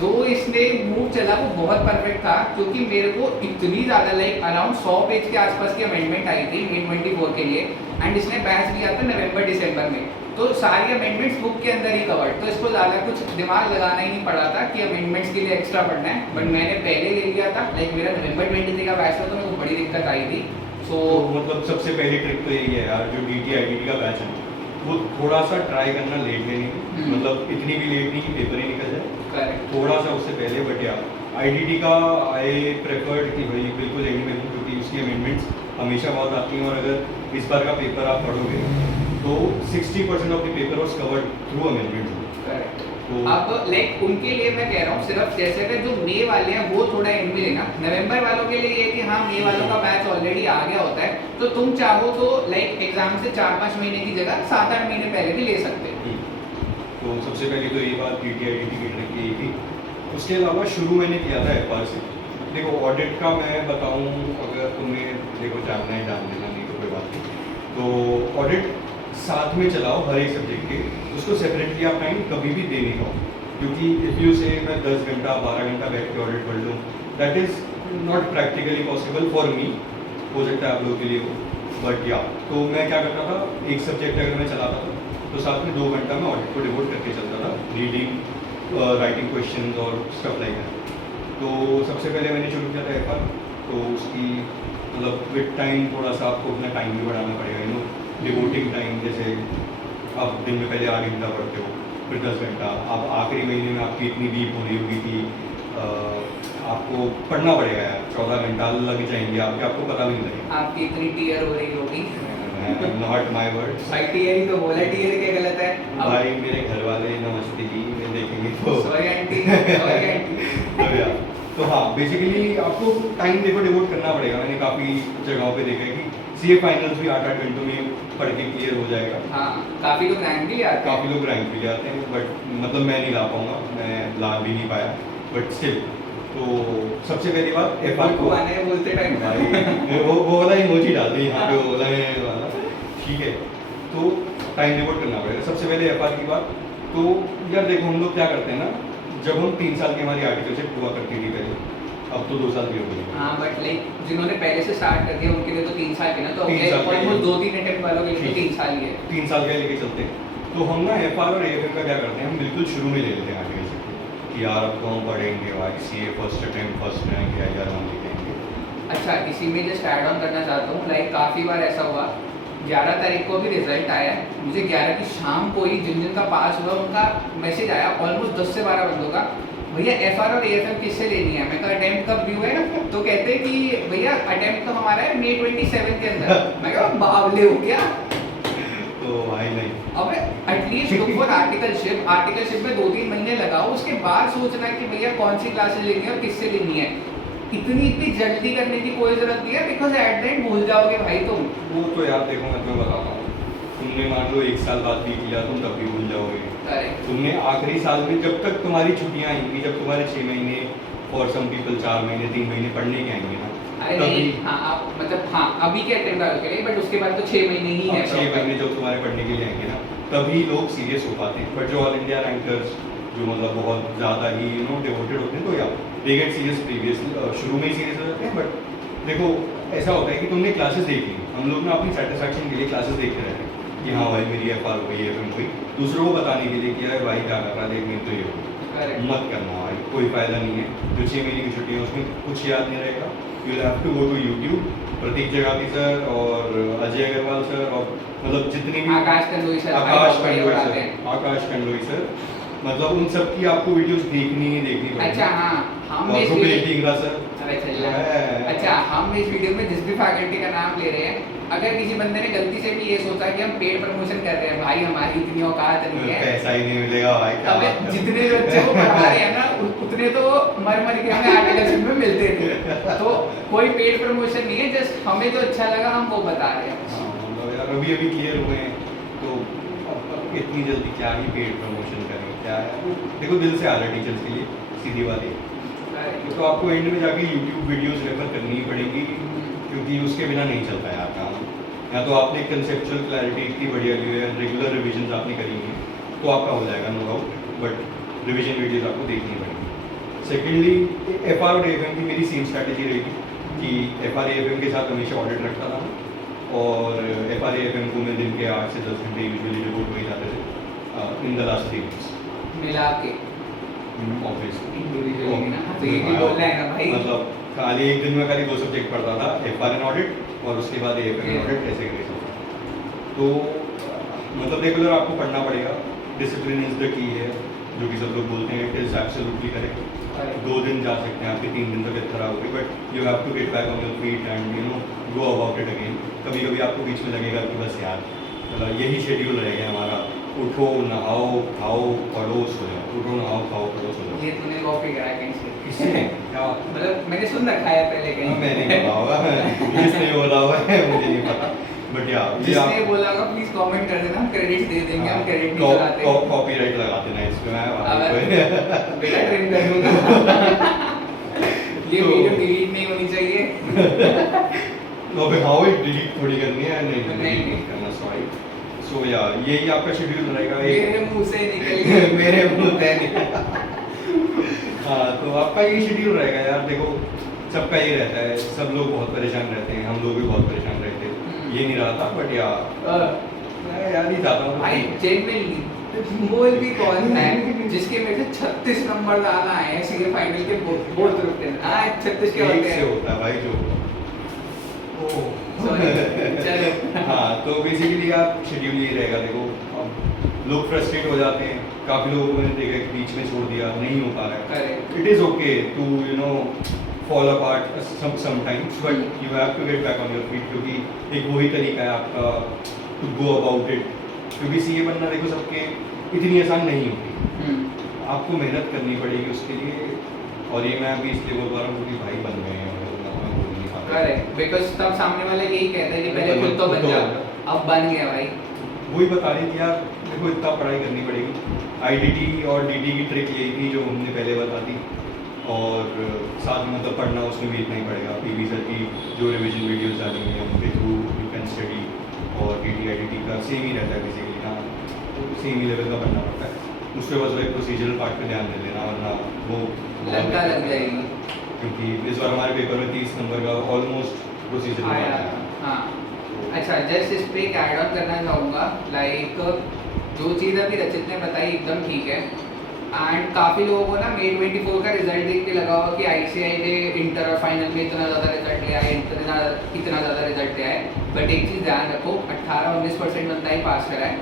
जो इसने मूव चला वो बहुत परफेक्ट था, क्योंकि मेरे को इतनी ज़्यादा लाइक अराउंड 100 पेज के आसपास की अमेंडमेंट आई थी 2024 के लिए, एंड इसने बैच लिया था नवंबर दिसंबर में। तो सारी अमेंडमेंट्स बुक के अंदर ही कवर्ड, तो इसको ज़्यादा कुछ दिमाग लगाना ही नहीं पड़ा था कि अमेंडमेंट्स के लिए एक्स्ट्रा पढ़ना है, बट मैंने पहले ले लिया था। लाइक मेरा नवंबर 23 का बैच था तो मेरे को बड़ी दिक्कत आई थी। तो मतलब सबसे पहली ट्रिक तो यही है यार, जो DT IDT का बैच है वो थोड़ा सा ट्राई करना लेट लेने की, मतलब इतनी भी लेट नहीं कि पेपर ही निकल जाए, करेक्ट, थोड़ा सा उससे पहले। बट यार IDT का आई प्रेफर्ड कि भाई बिल्कुल एंड में दूँ, क्योंकि उसकी अमेंडमेंट्स हमेशा बहुत आती हैं, और अगर इस बार का पेपर आप पढ़ोगे तो 60% of the paper was covered through amendments. Correct. तो अब लाइक उनके लिए मैं कह रहा हूँ सिर्फ जैसे कि जो मई वाले हैं वो थोड़ा एंड में लेना, नवंबर वालों के लिए ये है कि हाँ मई वालों का बैच ऑलरेडी आ गया होता है, तो तुम चाहो तो लाइक एग्जाम से 4-5 महीने की जगह 7-8 महीने पहले भी ले सकते हो। तो सबसे पहले तो ये बात DT IDT की ट्रिक यही थी। उसके अलावा शुरू मैंने किया था FR से। देखो ऑडिट का मैं बताऊँ, अगर तुम्हें देखो जानना है जान लेना, नहीं तो कोई बात नहीं। तो ऑडिट साथ में चलाओ हर एक सब्जेक्ट के, उसको सेपरेटली आप टाइम कभी भी दे नहीं पाओ, क्योंकि इफ़ यू से मैं 10 घंटा 12 घंटा बैठ के ऑडिट पढ़ लूँ, that is not practically possible for me. हो सकता है आप लोगों के लिए हो, बट या तो मैं क्या करता था, एक सब्जेक्ट अगर मैं चलाता था तो साथ में 2 घंटा मैं ऑडिट को डिवोट करके चलता था, रीडिंग, राइटिंग क्वेश्चन और स्टफ लाइक दैट। तो सबसे पहले मैंने शुरू किया था FR, तो उसकी मतलब विद टाइम थोड़ा सा आपको अपना टाइम भी बढ़ाना पड़ेगा, यू नो डिवोटिंग टाइम। जैसे आप दिन में पहले 8 घंटा पढ़ते हो, फिर 10 घंटा, अब आखिरी महीने में आपकी इतनी डीप हो रही होगी कि आपको पढ़ना पड़ेगा यार, 14 घंटा लग जाएंगे आपको पता भी नहीं लगेगा। आपकी इतनी टीयर हो रही होगी। नॉट माई वर्ड भाई टीयर ही तो बोला, टीयर क्या गलत है? भाई मेरे घर वाले नमस्ते जी मैं देखेंगे तो सॉरी आंटी, सॉरी आंटी। तो यार तो हाँ बेसिकली आपको टाइम देखो डिवोट करना पड़ेगा। मैंने काफ़ी जगहों पे देखा है कि CA फाइनल्स भी 8-8 घंटों में पढ़ के क्लियर हो जाएगा। हाँ काफ़ी लोग रैंक भी ले आते हैं। काफ़ी लोग रैंक भी ले आते हैं, बट मतलब मैं नहीं ला पाऊंगा, मैं ला भी नहीं पाया, बट स्टिल। तो सबसे पहली बात FR को आने बोलते टाइम भाई वो वाला इमोजी डाल दी यहाँ पे, वो वाला है वाला, ठीक है। तो टाइम डिवोट करना पड़ेगा। सबसे पहले FR की बात, तो यार देखो हम लोग क्या करते हैं ना, जब हम 3 साल की हमारी आर्टिकलशिप हुआ करती थी पहले, अब तो 2 साल की हो गई। हाँ बट लाइक जिन्होंने पहले से स्टार्ट कर दिया उनके लिए तो 3 साल के ना, तो 3 साल के ऑलमोस्ट लिए। 2-3 अटेम्प्ट वालों के लिए तो 3 साल ही है। 3 साल का लेके चलते हैं। तो हम ना FR और AFM का क्या करते हैं, हम बिल्कुल शुरू में ले लेते हैं आर्टिकलशिप कि यार अब तो हम पढ़ेंगे भाई CA first attempt first rank या यार हम लिखेंगे। अच्छा इसी में जस्ट ऐड ऑन करना चाहता हूँ, लाइक काफ़ी बार ऐसा हुआ, 11 तारीख को भी रिजल्ट आया है, मुझे 11 की शाम को ही जिन जिन का पास हुआ उनका मैसेज आया ऑलमोस्ट 10 से 12 बंदों का, भैया FR और AFM किससे लेनी है? मैं कहा अटेम्प्ट कब ड्यू है? तो कहते हैं कि भैया अटेम्प्ट तो हमारा है May 27 के अंदर। मैं कहा बावले हो गया। तो भाई नहीं, अबे at least look for articleship, articleship में 2-3 महीने लगाओ, उसके बाद सोचना है कि भैया कौन सी क्लासेस लेनी है और किससे लेनी है। इतनी जल्दी करने की कोई जरूरत नहीं है, बिकॉज एट द एंड भूल जाओगे भाई तुम। वो तो यार देखो मैं तुम्हें बताता हूँ, तुमने मान लो 1 साल बाद भी किया तुम तब भी भूल जाओगे। करेक्ट। तुमने आखिरी साल में जब तक तुम्हारी छुट्टियाँ आएंगी, जब तुम्हारे 6 महीने और सम पीपल 4 महीने 3 महीने पढ़ने के आएंगे ना, अरे नहीं हाँ आप मतलब हाँ अभी के अटेम्प्ट वालों के लिए, बट उसके बाद तो 6 महीने ही है। 6 महीने जब तुम्हारे पढ़ने के लिए आएंगे ना, तभी लोग सीरियस हो पाते हैं। बट जो ऑल इंडिया रैंकर्स जो मतलब बहुत ज़्यादा ही डिवोटेड होते हैं, तो या दे गेट सीरियस प्रीवियसली, शुरू में ही सीरियस हो जाते हैं। बट देखो ऐसा होता है कि तुमने क्लासेस देख ली, हम लोग ना अपनी सेटिस्फैक्शन के लिए क्लासेस देखते रहते हैं कि हाँ भाई मेरी FR हो गई FM हुई, दूसरों को बताने के लिए कि यार भाई क्या कर रहा है, देख मेरे तो ये हो। मत करना भाई, कोई फ़ायदा नहीं है। जो 6 महीने की छुट्टी है उसमें कुछ याद नहीं रहेगा। You have to go to YouTube, Pratik Jagati sir और अजय अग्रवाल सर और मतलब जितने भी आकाश कंडोई सर, आकाश कंडोई सर, मतलब उन सब की आपको वीडियोस देखनी ही देखनी पड़ेगी। अच्छा हाँ हम और इस रुपेश वीडियो ढींगरा सर, अरे चल अच्छा हम इस वीडियो में जिस भी फैकल्टी का नाम ले रहे हैं, अगर किसी बंदे ने गलती से भी ये सोचा कि हम पेड प्रमोशन कर रहे हैं, भाई हमारी इतनी औकात नहीं है, पैसा ही नहीं मिलेगा भाई। क्या अबे बात कर रहे हो? जितने बच्चे को पढ़ा रहे हैं ना उतने तो मर के हमें आर्टिकलशिप में मिलते थे, तो कोई पेड प्रमोशन नहीं है, जस्ट हमें जो अच्छा लगा हम वो बता रहे हैं। हाँ, मतलब यार अभी क्लियर हुए हैं, तो अब इतनी जल्दी क्या ही पेड प्रमोशन करें, क्या है देखो दिल से आ रहा है टीचर्स के लिए, सीधी बात है। तो आपको एंड में जाके YouTube वीडियोस रेफर करनी ही पड़ेगी, क्योंकि उसके बिना नहीं चलता है आपका काम। या तो आपने कंसेप्चुअल क्लैरिटी इतनी बढ़िया ली है, रेगुलर रिविजन आपने करी हैं, तो आपका हो जाएगा no doubt, but revision videos आपको देखनी पड़ेगी। सेकेंडली FR और AFM की मेरी सेम स्ट्रैटेजी रहेगी कि FR AFM के साथ हमेशा ऑडिट रखता था, और FRAFM को मैं दिन के 8 से 10 घंटे यूजुअली डिवोट हो ही जाते थे इन द लास्ट 3 वीक्स मिला के ऑब्वियसली। इंडिविजुअली ना, तो ये भी बोलना है ना भाई। मतलब खाली एक दिन में खाली 2 सब्जेक्ट पढ़ता था, FRN ऑडिट और उसके बाद AFM ऑडिट, ऐसे करके चलता। तो मतलब रेगुलर आपको पढ़ना पड़ेगा, डिसिप्लिन इज द की है, जो कि सब लोग बोलते हैं, इट इज एब्सोल्युटली करेक्ट। 2 दिन जा सकते हैं आपके, 3 दिन तबियत खराब होगी, but you have to get back on your feet and you know go about it again. कभी कभी आपको बीच में लगेगा कि बस यार मतलब यही शेड्यूल रहेगा हमारा, उठो नहाओ खाओ पढ़ो सो जाओ, उठो नहाओ खाओ पढ़ो सो जाओ। ये तूने कॉपी करा कहीं से? इससे क्या मतलब मैंने सुन रखा है पहले कहीं। मैंने नहीं बोला होगा, जिसने बोला हुआ है मुझे नहीं पता, बट या जिसने बोला होगा प्लीज कमेंट कर देना, हम क्रेडिट दे देंगे, हम क्रेडिट नहीं चलाते। कॉपीराइट लगा देना इसमें, अब बेटा ट्रिम कर दूंगा। ये वीडियो डिलीट नहीं होनी चाहिए। तो अबे हाँ वही डिलीट थोड़ी करनी है, नहीं नहीं करना, सॉरी। सो या यही आपका शेड्यूल रहेगा। मेरे मुंह से निकल गया। मेरे मुंह से निकल। हाँ तो आपका यही शेड्यूल रहेगा यार, देखो सबका ही रहता है, सब लोग बहुत परेशान रहते हैं, हम लोग भी बहुत परेशान रहते हैं, ये नहीं रहा था, बट या मैं यार ही चाहता हूँ भाई जेन्युइनली बोल भी कौन है जिसके मेरे से 36 नंबर ज्यादा आए हैं सीए फाइनल के बोर्ड ग्रुप के। हां 36 के होते एक से हैं। होता है भाई जो सॉरी चलो। हाँ तो बेसिकली आप शेड्यूल ये रहेगा, देखो अब लोग फ्रस्ट्रेट हो जाते हैं, काफ़ी लोगों को मैंने देखा कि बीच में छोड़ दिया, नहीं हो पा रहा है। Correct. It is okay to you know fall apart sometimes, but you have to get back on your feet, क्योंकि एक वही तरीका है आपका टू गो अबाउट इट। क्योंकि सीए बनना देखो सबके इतनी आसान नहीं होती, आपको मेहनत करनी पड़ेगी उसके लिए, और ये मैं अभी इसलिए बोल पा रहा हूँ क्योंकि भाई बन गए हैं, करेक्ट, बिकॉज़ तब सामने वाले यही कहते हैं कि पहले खुद तो बन जा, अब बन गया भाई। वही बता रही थी यार, देखो इतना पढ़ाई करनी पड़ेगी। IDT और DT की ट्रिक यही थी जो हमने पहले बता दी, और साथ में मतलब पढ़ना उसमें भी इतना ही पड़ेगा। PV सर की जो रिविजन वीडियोस डाली हुई हैं उनके थ्रू यू कैन स्टडी, और DT IDT का सेम ही रहता है बेसिकली ना, तो सेम ही लेवल का पढ़ना पड़ता है। उसके बाद वही प्रोसीजरल पार्ट पे ध्यान दे लेना, वरना वो लगता लग जाएगी, क्योंकि इस बार हमारे पेपर में 30 नंबर का ऑलमोस्ट प्रोसीजर आया। हाँ अच्छा, जस्ट इस पे एक ऐड ऑन करना चाहूँगा, लाइक जो चीज़ अभी रचित ने बताई एकदम ठीक है, एंड काफ़ी लोगों को ना May 24 का रिजल्ट देख के लगा हुआ कि ICAI ने इंटर और फाइनल में इतना ज़्यादा रिजल्ट ले आए, इतना ज़्यादा रिजल्ट ले आए, बट एक चीज़ ध्यान रखो, 18-19% बंदा ही पास करा है,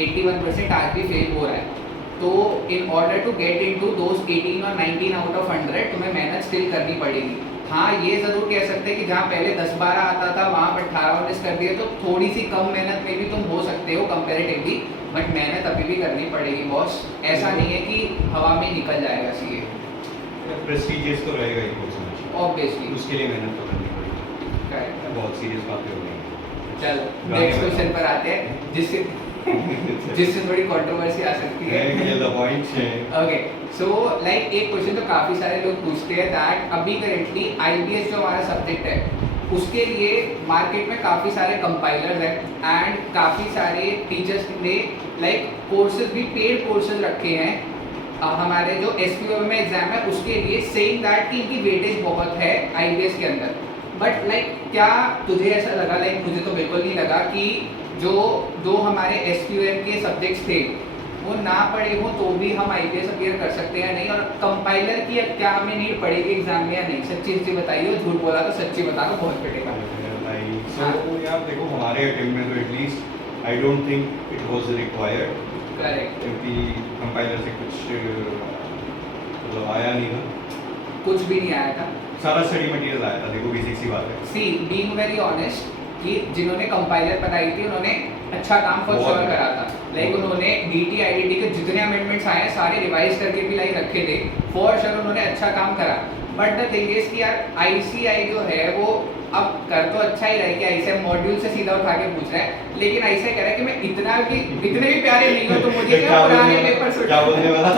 81% आज भी फेल हो रहा है। तो in order to get into those 18 और 19 आउट ऑफ 100 तुम्हें मेहनत स्टिल करनी पड़ेगी। हाँ ये ज़रूर कह सकते हैं कि जहाँ पहले 10-12 आता था वहाँ पर 18-19 कर दिए, तो थोड़ी सी कम मेहनत में भी तुम हो सकते हो कंपेरेटिवली, बट मेहनत अभी भी करनी पड़ेगी बॉस। ऐसा नहीं है कि हवा में निकल जाएगा सीए, प्रेस्टीजियस तो रहेगा ही कोर्स हमेशा, ऑब्वियसली। उसके लिए मेहनत तो करनी पड़ेगी, बहुत सीरियस बातें हो गई। चलो नेक्स्ट क्वेश्चन पर आते हैं, जिससे थोड़ी कंट्रोवर्सी आ सकती है। ये द पॉइंट है। ओके सो लाइक एक क्वेश्चन तो काफ़ी सारे लोग पूछते हैं दैट अभी करेंटली IBS जो हमारा सब्जेक्ट है उसके लिए मार्केट में काफ़ी सारे कंपाइलर्स हैं एंड काफ़ी सारे टीचर्स ने लाइक कोर्सेज भी पेड कोर्सेज रखे हैं हमारे जो SPOM में एग्जाम है उसके लिए, सेइंग दैट कि इनकी वेटेज बहुत है IBS के अंदर। बट लाइक क्या तुझे ऐसा लगा, लाइक मुझे तो बिल्कुल नहीं लगा कि जो हमारे SQM के सब्जेक्ट्स थे वो ना पढ़े हो तो भी हम IBS अपीयर कर सकते हैं या नहीं, और कंपाइलर की क्या हमें नीड पड़ेगी एग्जाम में या नहीं? सच्ची सच्ची बताइए, झूठ बोला तो सच्ची बता दो, बहुत पिटेगा। सो यार देखो हमारे अटेम्प्ट में तो at least I don't think it was required, correct, क्योंकि कंपाइलर से कुछ मतलब आया नहीं था, कुछ भी नहीं आया था, सारा स्टडी मटेरियल आया था। देखो बेसिक सी बात है, सी बीइंग वेरी ऑनेस्ट कि जिन्होंने कंपाइलर बनाई थी उन्होंने अच्छा काम फॉर श्योर करा था, लाइक उन्होंने DT IDT के जितने अमेंडमेंट्स आए सारे रिवाइज करके भी लाइक रखे थे, फॉर श्योर उन्होंने अच्छा काम करा। बट द थिंग इज कि यार ICAI जो है वो अब कर तो अच्छा ही रहा है कि ICAI मॉड्यूल से सीधा उठा के पूछ रहा है, लेकिन ICAI कह रहा है कि मैं इतने भी प्यारे नहीं हो तो मुझे क्या पुराने पेपर से क्या बोलने वाला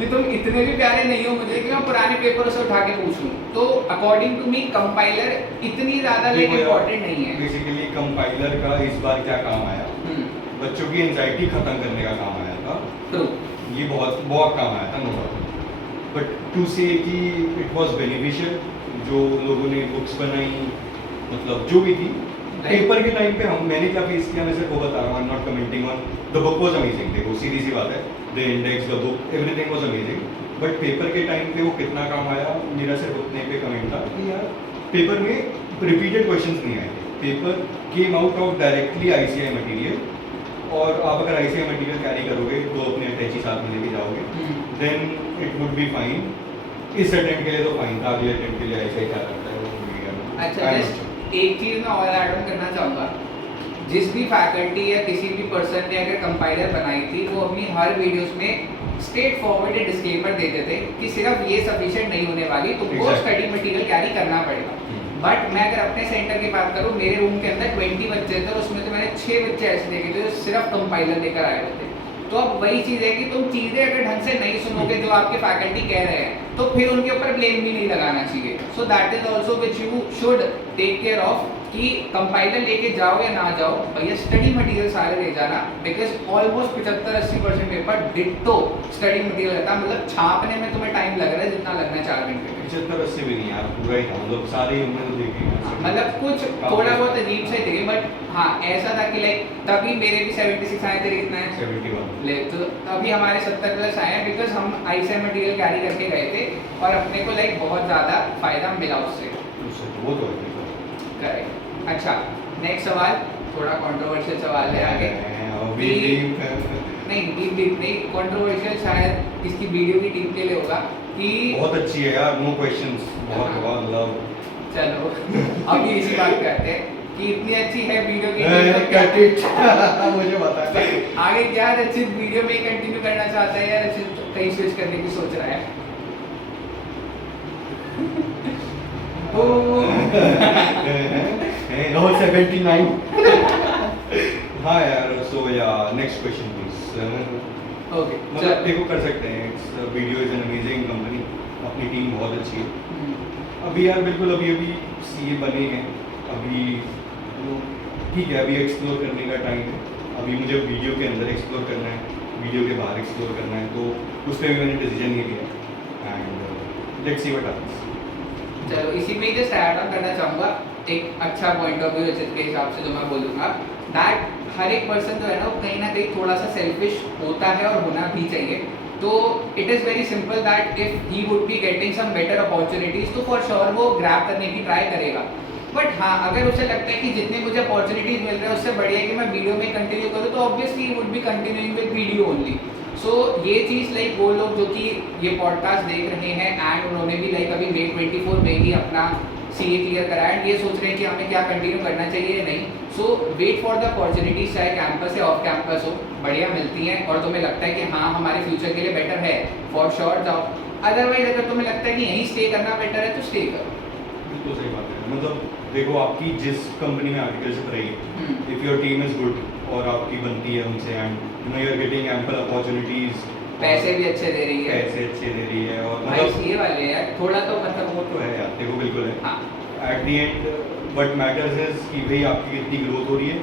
कि तुम इतने भी प्यारे नहीं हो मुझे कि मैं पुराने पेपर से उठा के पूछूं। तो अकॉर्डिंग टू मी कंपाइलर इतनी ज़्यादा लाइक इम्पोर्टेंट नहीं है। बेसिकली कंपाइलर का इस बार क्या काम आया, बच्चों की एंजाइटी खत्म करने का काम आया था। ट्रू, ये बहुत बहुत काम आया था, नो डाउट, बट टू से कि इट वाज बेनिफिशियल, जो लोगों ने बुक्स बनाई मतलब जो भी थी पेपर के टाइम पे मैंने क्या फेस किया, मैं सिर्फ वो बता रहा हूँ, I am not commenting on the book was amazing, देखो सीधी सी बात है, the index, the book, everything was amazing, but paper के टाइम पे वो कितना काम आया, मेरा सिर्फ उतने पे कमेंट था कि यार पेपर में रिपीटेड क्वेश्चंस नहीं आए थे, paper came out of directly ICI material, और आप अगर आईसीआई मटेरियल कैरी करोगे तो अपने अटैची साथ में लेके जाओगे, then it would be fine. इस अटेम्प्ट के लिए तो फाइन था, अगले अटेम्प्ट के लिए ऐसा ही क्या लगता है वो भूल गया। अच्छा, जस्ट एक चीज़ मैं और ऐड ऑन करना चाहूँगा, जिस भी फैकल्टी या किसी भी पर्सन ने अगर कंपाइलर बनाई थी वो अपनी हर वीडियोस में स्ट्रेट फॉरवर्ड डिस्क्लेमर देते थे कि सिर्फ ये सफिशिएंट नहीं होने वाली, तो वो स्टडी मटेरियल कैरी करना पड़ेगा। बट मैं अगर अपने सेंटर की बात करूँ, मेरे रूम के अंदर 20 बच्चे थे और उसमें तो मैंने 6 बच्चे ऐसे देखे थे जो सिर्फ कंपाइलर लेकर आए हुए थे। तो अब वही चीज़ है कि तुम चीज़ें अगर ढंग से नहीं सुनोगे जो आपके फैकल्टी कह रहे हैं, तो फिर उनके ऊपर ब्लेम भी नहीं लगाना चाहिए। So that is also which you should take care of, कि कंपाइलर लेके जाओ या ना जाओ, भैया स्टडी मटेरियल सारे ले जाना, because almost 75-80% paper ditto study material रहता है, मतलब छापने में तुम्हें टाइम लग रहा है जितना लगना है 4 घंटे में। 75-80 भी नहीं यार, पूरा ही था, मतलब सारे हमने तो देखे हैं, मतलब कुछ थोड़ा बहुत अजीब से थे, बट हाँ ऐसा था कि लाइक तभी मेरे भी 76 आए थे, इतना है 71 ले, तो अभी हमारे 70 प्लस आए हैं, बिकॉज हम आईसीआई मटेरियल कैरी करके गए थे और अपने को लाइक बहुत ज़्यादा फायदा मिला उससे। वो तो है। करेक्ट। अच्छा, नेक्स्ट सवाल थोड़ा कंट्रोवर्शियल सवाल है आगे। नहीं डीप नहीं, कंट्रोवर्शियल शायद इसकी वीडियो की टीम के लिए होगा कि बहुत अच्छी है यार, नो क्वेश्चंस, बहुत मतलब चलो अभी इसी बात करते हैं कि इतनी अच्छी है वीडियो की टीम, तो मुझे पता है आगे क्या रचित वीडियो में कंटिन्यू करना चाहता है या रचित कहीं स्विच करने की सोच रहा है? No, 79 हाँ यार, सो या नेक्स्ट क्वेश्चन प्लीज। ओके, मतलब देखो कर सकते हैं, it's video is an amazing company, अपनी टीम बहुत अच्छी है। अभी यार बिल्कुल अभी सीए बने हैं, अभी ठीक है, अभी एक्सप्लोर करने का टाइम है, अभी मुझे वीडियो के अंदर एक्सप्लोर करना है, वीडियो के बाहर एक्सप्लोर करना है, तो उस पर भी मैंने डिसीजन ये लिया and let's see what happens. चलो इसी में जस्ट ऐड ऑन करना चाहूँगा एक अच्छा पॉइंट ऑफ व्यू रचित के हिसाब से जो मैं बोलूँगा, दैट हर एक पर्सन जो है ना वो कहीं ना कहीं थोड़ा सा सेल्फिश होता है और होना भी चाहिए। तो it is very simple that if he would be getting some better opportunities तो फॉर श्योर वो ग्रैब करने की ट्राई करेगा। बट हाँ, अगर उसे लगता है कि जितने मुझे अपॉर्चुनिटीज़ मिल रहे हैं उससे बढ़िया कि मैं वीडियो में कंटिन्यू करूँ, तो obviously he would be continuing with video only. So ये चीज़ लाइक वो लोग जो कि ये पॉडकास्ट देख रहे हैं एंड उन्होंने भी लाइक अभी May 24 में ही अपना सीए क्लियर करा एंड ये सोच रहे हैं कि हमें क्या कंटिन्यू करना चाहिए या नहीं, सो वेट फॉर द अपॉर्चुनिटीज, चाहे कैंपस या ऑफ कैंपस हो, बढ़िया मिलती हैं और तुम्हें लगता है कि हाँ हमारे फ्यूचर के लिए बेटर है, फॉर श्योर जाओ। अदरवाइज अगर तुम्हें लगता है कि यहीं स्टे करना बेटर है तो स्टे करो। बिल्कुल सही बात है, मतलब देखो आपकी जिस कंपनी में आर्टिकलशिप रही, if your team is good और आपकी बनती है उनसे and you know you are getting ample opportunities, पैसे भी अच्छे दे रही है, पैसे अच्छे दे रही है, और भाई सीए वाले यार थोड़ा तो मतलब वो तो है यार, देखो बिल्कुल है। हाँ, at the end what matters is कि भाई आपकी कितनी ग्रोथ हो रही है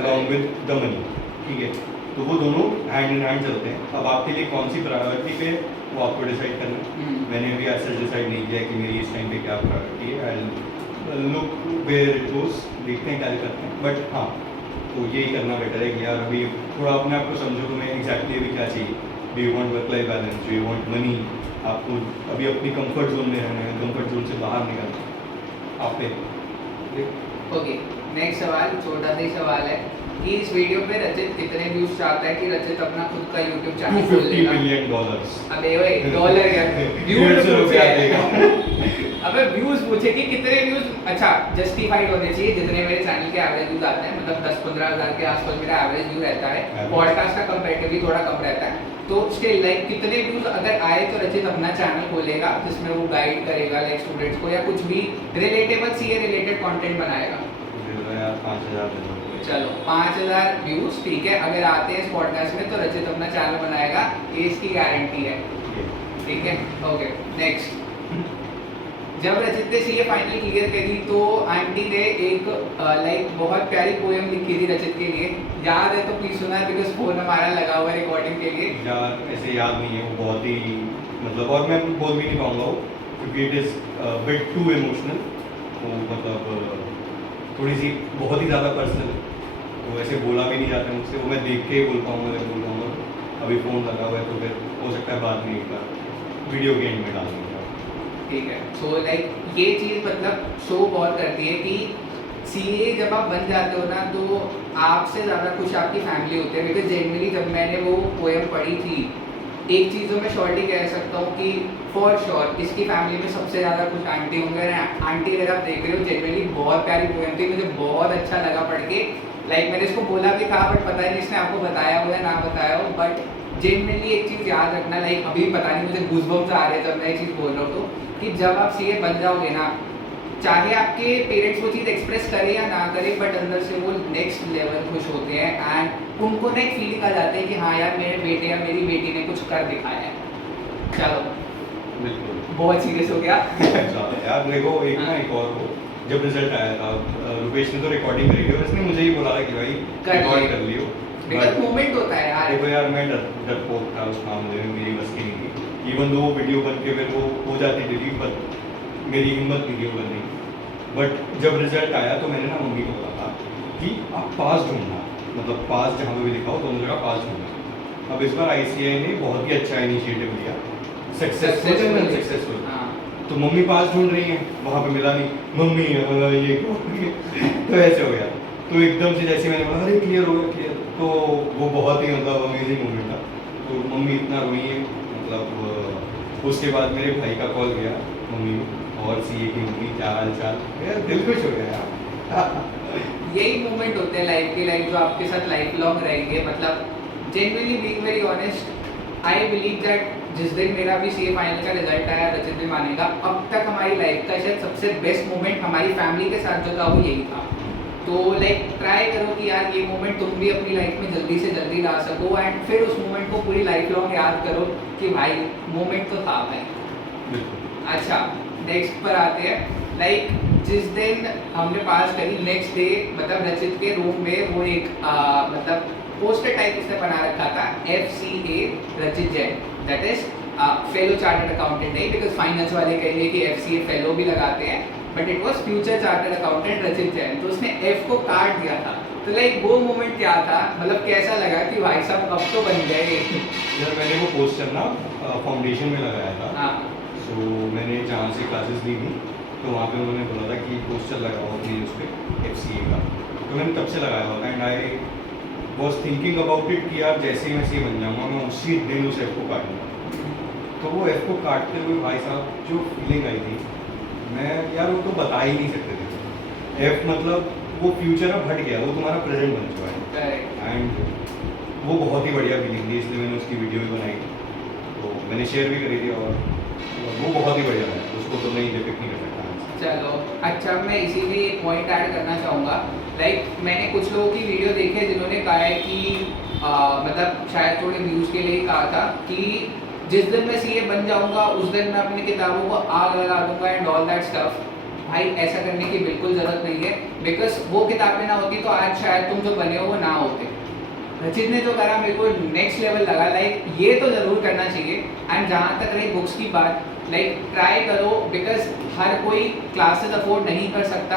अलॉन्ग विद द मनी, ठीक है, तो वो दोनों हैंड इन हैंड चलते हैं। अब आपके लिए कौन सी प्रायोरिटी पे वो आपको डिसाइड करना है। मैंने अभी ऐसा डिसाइड नहीं किया कि मेरी इस टाइम पे क्या प्रायोरिटी है, I look where it goes, देखते हैं क्या करते हैं, बट हाँ तो यही करना बेटर है कि यार अभी थोड़ा अपने आप को समझो तुम्हें एग्जैक्टली अभी क्या चाहिए, do you want work life balance, do you want money, आपको अभी अपनी कंफर्ट जोन में रहना है, कंफर्ट जोन से बाहर निकलना है आप पे। ओके, नेक्स्ट सवाल छोटा सा ही सवाल है कि इस वीडियो पे रचित कितने व्यूज चाहता है कि रचित अपना खुद का यूट्यूब चैनल खोल $250 लेगा? मिलियन। अबे ओए डॉलर या व्यूज अबे व्यूज पूछे कि कितने व्यूज, अच्छा जस्टिफाइड होने चाहिए, जितने मेरे चैनल के एवरेज व्यूज आते हैं, मतलब 10-15 हज़ार के आसपास मेरा एवरेज व्यू रहता है, पॉडकास्ट का कंपैरेटिवली थोड़ा कम रहता है, तो स्टिल लाइक कितने व्यूज अगर आए तो रचित अपना चैनल खोलेगा जिसमें वो गाइड करेगा लाइक स्टूडेंट्स को या कुछ भी रिलेटेबल सीए रिलेटेड कंटेंट बनाएगा। 5,000। चलो 5,000 व्यूज ठीक है, अगर आते हैं इस पॉडकास्ट में तो रचित अपना चैनल बनाएगा, ये इसकी गारंटी है, ठीक है। ओके नेक्स्ट, जब रचित ने सीए फाइनल क्लियर करी तो आंटी ने एक लाइक बहुत प्यारी पोएम लिखी थी रचित के लिए, याद है तो प्लीज सुना बिकॉज फोन हमारा लगा हुआ है रिकॉर्डिंग के लिए। यार ऐसे याद नहीं है, वो बहुत ही मतलब, और मैं बोल भी नहीं पाऊंगा वो क्योंकि it is bit too emotional, वो मतलब थोड़ी सी बहुत ही ज़्यादा पर्सनल है, तो वैसे बोला भी नहीं जाता मुझसे, वो मैं देख के ही बोल पाऊँगा अगर बोल पाऊँगा। अभी फ़ोन लगा हुआ है तो फिर हो सकता है बाद में एक बार वीडियो के एंड में डाल दूँगा। ठीक है, सो लाइक ये चीज़ मतलब शो बहुत करती है कि सीए जब आप बन जाते हो ना तो आपसे ज़्यादा खुश आपकी फैमिली होती है। बिकॉज जनरली जब मैंने वो पोएम पढ़ी थी, एक चीज़ तो मैं श्योरली कह सकता हूँ कि फॉर श्योर इसकी फैमिली में सबसे ज़्यादा खुश आंटी होंगे। आंटी अगर आप देख रहे हो, जनरली बहुत प्यारी पोएम थी, मुझे बहुत अच्छा लगा पढ़ के। लाइक मैंने इसको बोला भी था बट पता नहीं इसने आपको बताया हो या ना बताया हो, बट जनरली एक चीज़ याद रखना, लाइक अभी पता नहीं मुझे गूज़बम्स आ रहे हैं जब मैं ये चीज़ बोल रहा हूँ तो, कि जब आप सीए बन जाओगे ना, चाहे आपके पेरेंट्स वो चीज़ एक्सप्रेस करें या ना करें, बट अंदर से वो नेक्स्ट लेवल खुश होते हैं एंड उनको ना एक फीलिंग आ जाती है कि हाँ यार मेरे बेटे या मेरी बेटी ने कुछ कर दिखाया है। चलो बिल्कुल। बहुत सीरियस हो गया। अच्छा यार देखो, एक ना एक और वो जब रिजल्ट आया था, रुपेश ने तो रिकॉर्डिंग करी थी और इसने मुझे ही बोला था कि भाई कर रिकॉर्ड लियो। कर लियो। बिकॉज मोमेंट होता है यार। देखो यार, मैं डरपोक था उस मामले में, मेरी बस की नहीं थी। इवन दो वीडियो बन के फिर वो हो जाती डिलीट, बट मेरी हिम्मत नहीं थी वो करने की। बट जब रिजल्ट आया तो मैंने ना मम्मी को बोला था कि आप पास ढूंढना, मतलब पास जहाँ पे भी लिखा हो दोनों जगह पास ढूंढना। अब इस बार आईसीआई ने बहुत ही अच्छा इनिशिएटिव लिया, सक्सेसफुल। हाँ तो मम्मी पास ढूंढ रही हैं, वहाँ पे मिला नहीं, मम्मी ये तो ऐसे हो गया। तो एकदम से जैसे मैंने बोला अरे क्लियर हो गया क्लियर, तो वो बहुत ही मतलब अमेजिंग मोमेंट था। तो मम्मी इतना रोई है, मतलब उसके बाद मेरे भाई का कॉल गया मम्मी को, और सीए की मम्मी क्या हाल चाल, यार दिल खुश हो गया यार। यही मोमेंट होते हैं लाइफ के, लाइफ जो आपके साथ लाइफ लॉन्ग रहेंगे। मतलब genuinely being very honest, I believe that जिस दिन मेरा भी सीए फाइनल का रिजल्ट आया, रचित भी मानेगा, अब तक हमारी लाइफ का शायद सबसे बेस्ट मोमेंट हमारी फैमिली के साथ जो था वो यही था। तो लाइक ट्राई करो कि यार ये मोमेंट तुम भी अपनी लाइफ में जल्दी से जल्दी ला सको एंड फिर उस मोमेंट को पूरी लाइफ लॉन्ग याद करो कि भाई मोमेंट तो था भाई। अच्छा नेक्स्ट पर आते हैं। लाइक जिस दिन हमने पास करी, नेक्स्ट डे मतलब रचित के रूम में वो एक मतलब पोस्टर टाइप उसने बना रखा था, FCA रचित Jain, that is fellow chartered accountant. नहीं, बिकॉज फाइनेंस वाले कहेंगे कि FCA फेलो भी लगाते हैं, but it was future chartered accountant रचित जैन। तो उसने F को काट दिया था। तो लाइक वो मोमेंट क्या था, मतलब कैसा लगा कि भाई साहब अब तो बन गए। यार मैंने वो पोस्टर ना फाउंडेशन में लगाया था। हाँ तो मैंने जहाँ से क्लासेस ली थी तो वहाँ पे उन्होंने बोला था कि पोस्टर लगाओ प्लीज उस पर FCA का। तो मैंने तब से लगाया हुआ था and I was thinking about it कि यार जैसे ही मैं सीए बन जाऊँगा मैं उसी दिन उस F को काटूँगा। तो वो F को काटते हुए भाई साहब जो फीलिंग आई थी, मैं यार वो तो बता ही नहीं सकते थे। F मतलब वो फ्यूचर अब हट गया, वो तुम्हारा प्रेजेंट बन चुका है करेक्ट। एंड वो बहुत ही बढ़िया फीलिंग थी, इसलिए मैंने उसकी वीडियो भी बनाई, तो मैंने शेयर भी करी थी और वो बहुत ही बढ़िया है, उसको तो नहीं डिपिक्ट नहीं कर सकता। चलो अच्छा, मैं इसी में एक पॉइंट ऐड करना चाहूँगा। लाइक मैंने कुछ लोगों की वीडियो देखी है जिन्होंने कहा है कि मतलब शायद थोड़े व्यूज़ के लिए कहा था कि जिस दिन मैं सीए बन जाऊँगा उस दिन मैं अपनी किताबों को आग लगा दूंगा एंड ऑल दैट स्टफ। भाई ऐसा करने की बिल्कुल ज़रूरत नहीं है, बिकॉज वो किताबें ना होती तो आज शायद तुम जो बने हो वो ना होते। रचित ने जो करा मेरे को नेक्स्ट लेवल लगा, लाइक ये तो ज़रूर करना चाहिए। एंड जहाँ तक रही बुक्स की बात, लाइक ट्राई करो, बिकॉज हर कोई क्लासेस अफोर्ड नहीं कर सकता,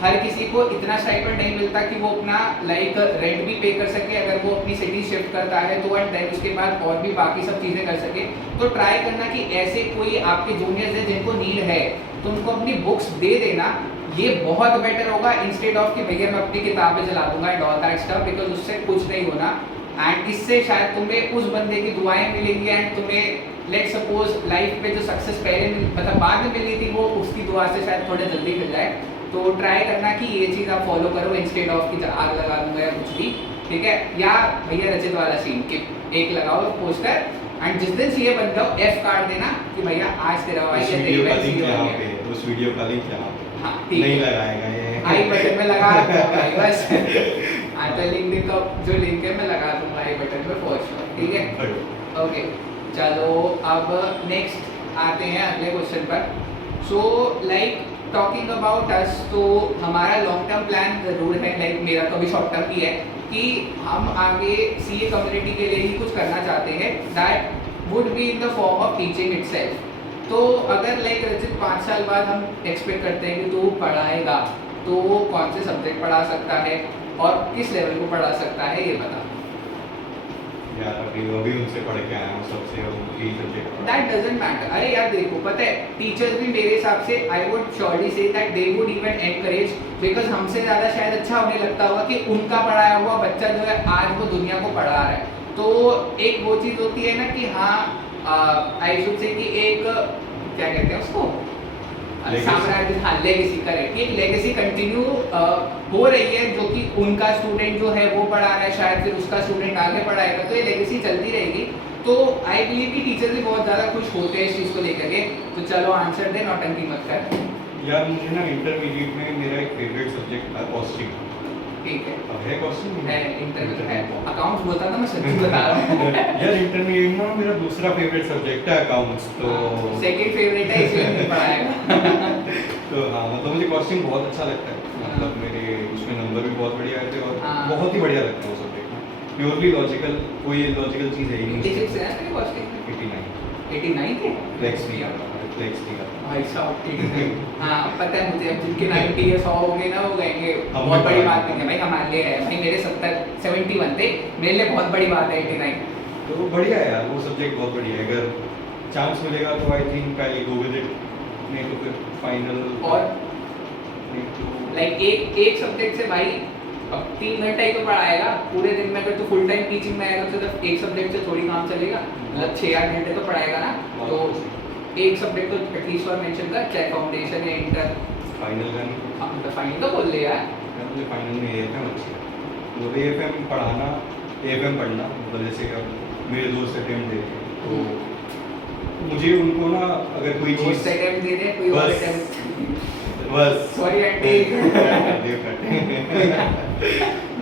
हर किसी को इतना स्टाइपेंड नहीं मिलता कि वो अपना लाइक रेंट भी पे कर सके अगर वो अपनी सिटी शिफ्ट करता है तो, एंड देन उसके बाद और भी बाकी सब चीज़ें कर सके। तो ट्राई करना कि ऐसे कोई आपके जूनियर्स हैं जिनको नीड है तो उनको अपनी बुक्स दे देना, ये बहुत बेटर होगा इंस्टेड ऑफ कि भैया मैं अपनी किताबें चला दूंगा and all that stuff, because उससे कुछ नहीं होना। एंड इससे शायद तुम्हें उस बंदे की दुआएं मिलेंगी एंड तुम्हें लेट सपोज लाइफ में जो सक्सेस पहले मतलब बाद में मिली थी वो उसकी दुआ से शायद थोड़ा जल्दी मिल जाए। तो ट्राई करना कि ये चीज़ आप फॉलो करो इंस्टेड ऑफ कि आग लगा दूंगा या कुछ भी, ठीक है। या भैया रचित वाला सीन कि एक लगाओ पोस्टर एंड जिस दिन सीए बन जाओ F काट देना कि भैया आज तेरा भाई या तेरी भाई सीए हो गया। उस वीडियो का लिंक यहाँ पे हाँ ठीक नहीं है, लगाएगा ये, आई बटन में लगा दूंगा भाई बस। हाँ तो लिंक तो जो लिंक है मैं लगा दूंगा आई बटन में फॉर श्योर, ठीक है। ओके चलो अब नेक्स्ट आते हैं अगले क्वेश्चन पर। So like talking about us, तो हमारा लॉन्ग टर्म प्लान ज़रूर है, लाइक मेरा तो अभी शॉर्ट टर्म ही है कि हम आगे सीए कम्युनिटी के लिए ही कुछ करना चाहते हैं, that would be in the form of teaching itself. तो अगर लाइक रचित 5 साल बाद हम एक्सपेक्ट करते हैं कि तू पढ़ाएगा तो वो कौन से सब्जेक्ट पढ़ा सकता है और किस लेवल को पढ़ा सकता है, ये बता। यार अभी उनसे पढ़ के आया हूँ, सबसे उनकी सब्जेक्ट दैट डजंट मैटर। अरे यार देखो, पता है टीचर्स भी मेरे हिसाब से I would surely say that they would even encourage, because हमसे ज़्यादा शायद अच्छा उन्हें लगता होगा कि उनका पढ़ाया हुआ बच्चा जो है आज वो दुनिया को पढ़ा रहा है। तो एक वो चीज़ होती है ना कि हाँ आई शुड से कि एक क्या कहते हैं उसको, साम्राज्य, हाँ लेगेसी, करेक्ट, एक लेगेसी कंटिन्यू हो रही है जो कि उनका स्टूडेंट जो है वो पढ़ा रहा है, शायद फिर उसका स्टूडेंट आगे पढ़ाएगा, तो ये लेगेसी चलती रहेगी। तो आई बिलीव कि टीचर भी बहुत ज़्यादा खुश होते हैं इस चीज़ को लेकर के। तो चलो आंसर दे, नौटंकी मत कर। यार मुझे ना इंटरमीडिएट में मेरा एक फेवरेट सब्जेक्ट था कॉस्टिंग। ठीक है, अब है कॉस्टिंग है इंटरमीडिएट है, अकाउंट्स बोलता था मैं, सच्ची बता रहा हूँ। यार इंटरमीडिएट में मेरा दूसरा फेवरेट सब्जेक्ट है अकाउंट्स, तो सेकंड फेवरेट है इसलिए नहीं पढ़ाएगा। तो हाँ मतलब मुझे कॉस्टिंग बहुत अच्छा लगता है, मतलब मेरे उसमें नंबर भी बहुत बढ़िया आए थे और हाँ। बहुत ही बढ़िया लगता है वो सब्जेक्ट, प्योरली लॉजिकल, कोई लॉजिकल चीज़ है ही नहीं। 86 है तेरी कॉस्टिंग, 89 89 थे, फ्लेक्स नहीं आता, फ्लेक्स नहीं आता। भाई साहब 89। हाँ पता है मुझे, अब जिनके 90 या 100 हो गए ना, वो कहेंगे हम बहुत भी बड़ी पढ़ा बात नहीं है भाई, हमारे लिए है भाई, मेरे 71 थे, मेरे लिए बहुत बड़ी बात है 89। तो बढ़िया है यार, वो सब्जेक्ट बहुत बढ़िया है, अगर चांस मिलेगा तो I think I go with it, नहीं तो फिर फाइनल। और नहीं तो लाइक एक सब्जेक्ट से भाई अब 3 घंटा ही तो पढ़ाएगा पूरे दिन में, अगर तो फुल टाइम टीचिंग में आएगा तो सिर्फ एक सब्जेक्ट से थोड़ी काम चलेगा, मतलब 6-8 घंटे तो पढ़ाएगा ना, तो एक सब्जेक्ट तो एटलीस्ट और मेंशन कर, चाहे फाउंडेशन या इंटर। फाइनल का नहीं, हाँ तो फाइनल तो बोल ले यार। यार मुझे फाइनल में एएफएम अच्छी है, तो एएफएम पढ़ाना, एएफएम पढ़ना, मतलब जैसे कि अब मेरे दोस्त अटेम्प्ट दे रहे हैं तो मुझे उनको ना अगर कोई चीज़ दोस्त अटेम्प्ट दे दे, कोई और बस अटेम्प्ट, बस सॉरी आंटी।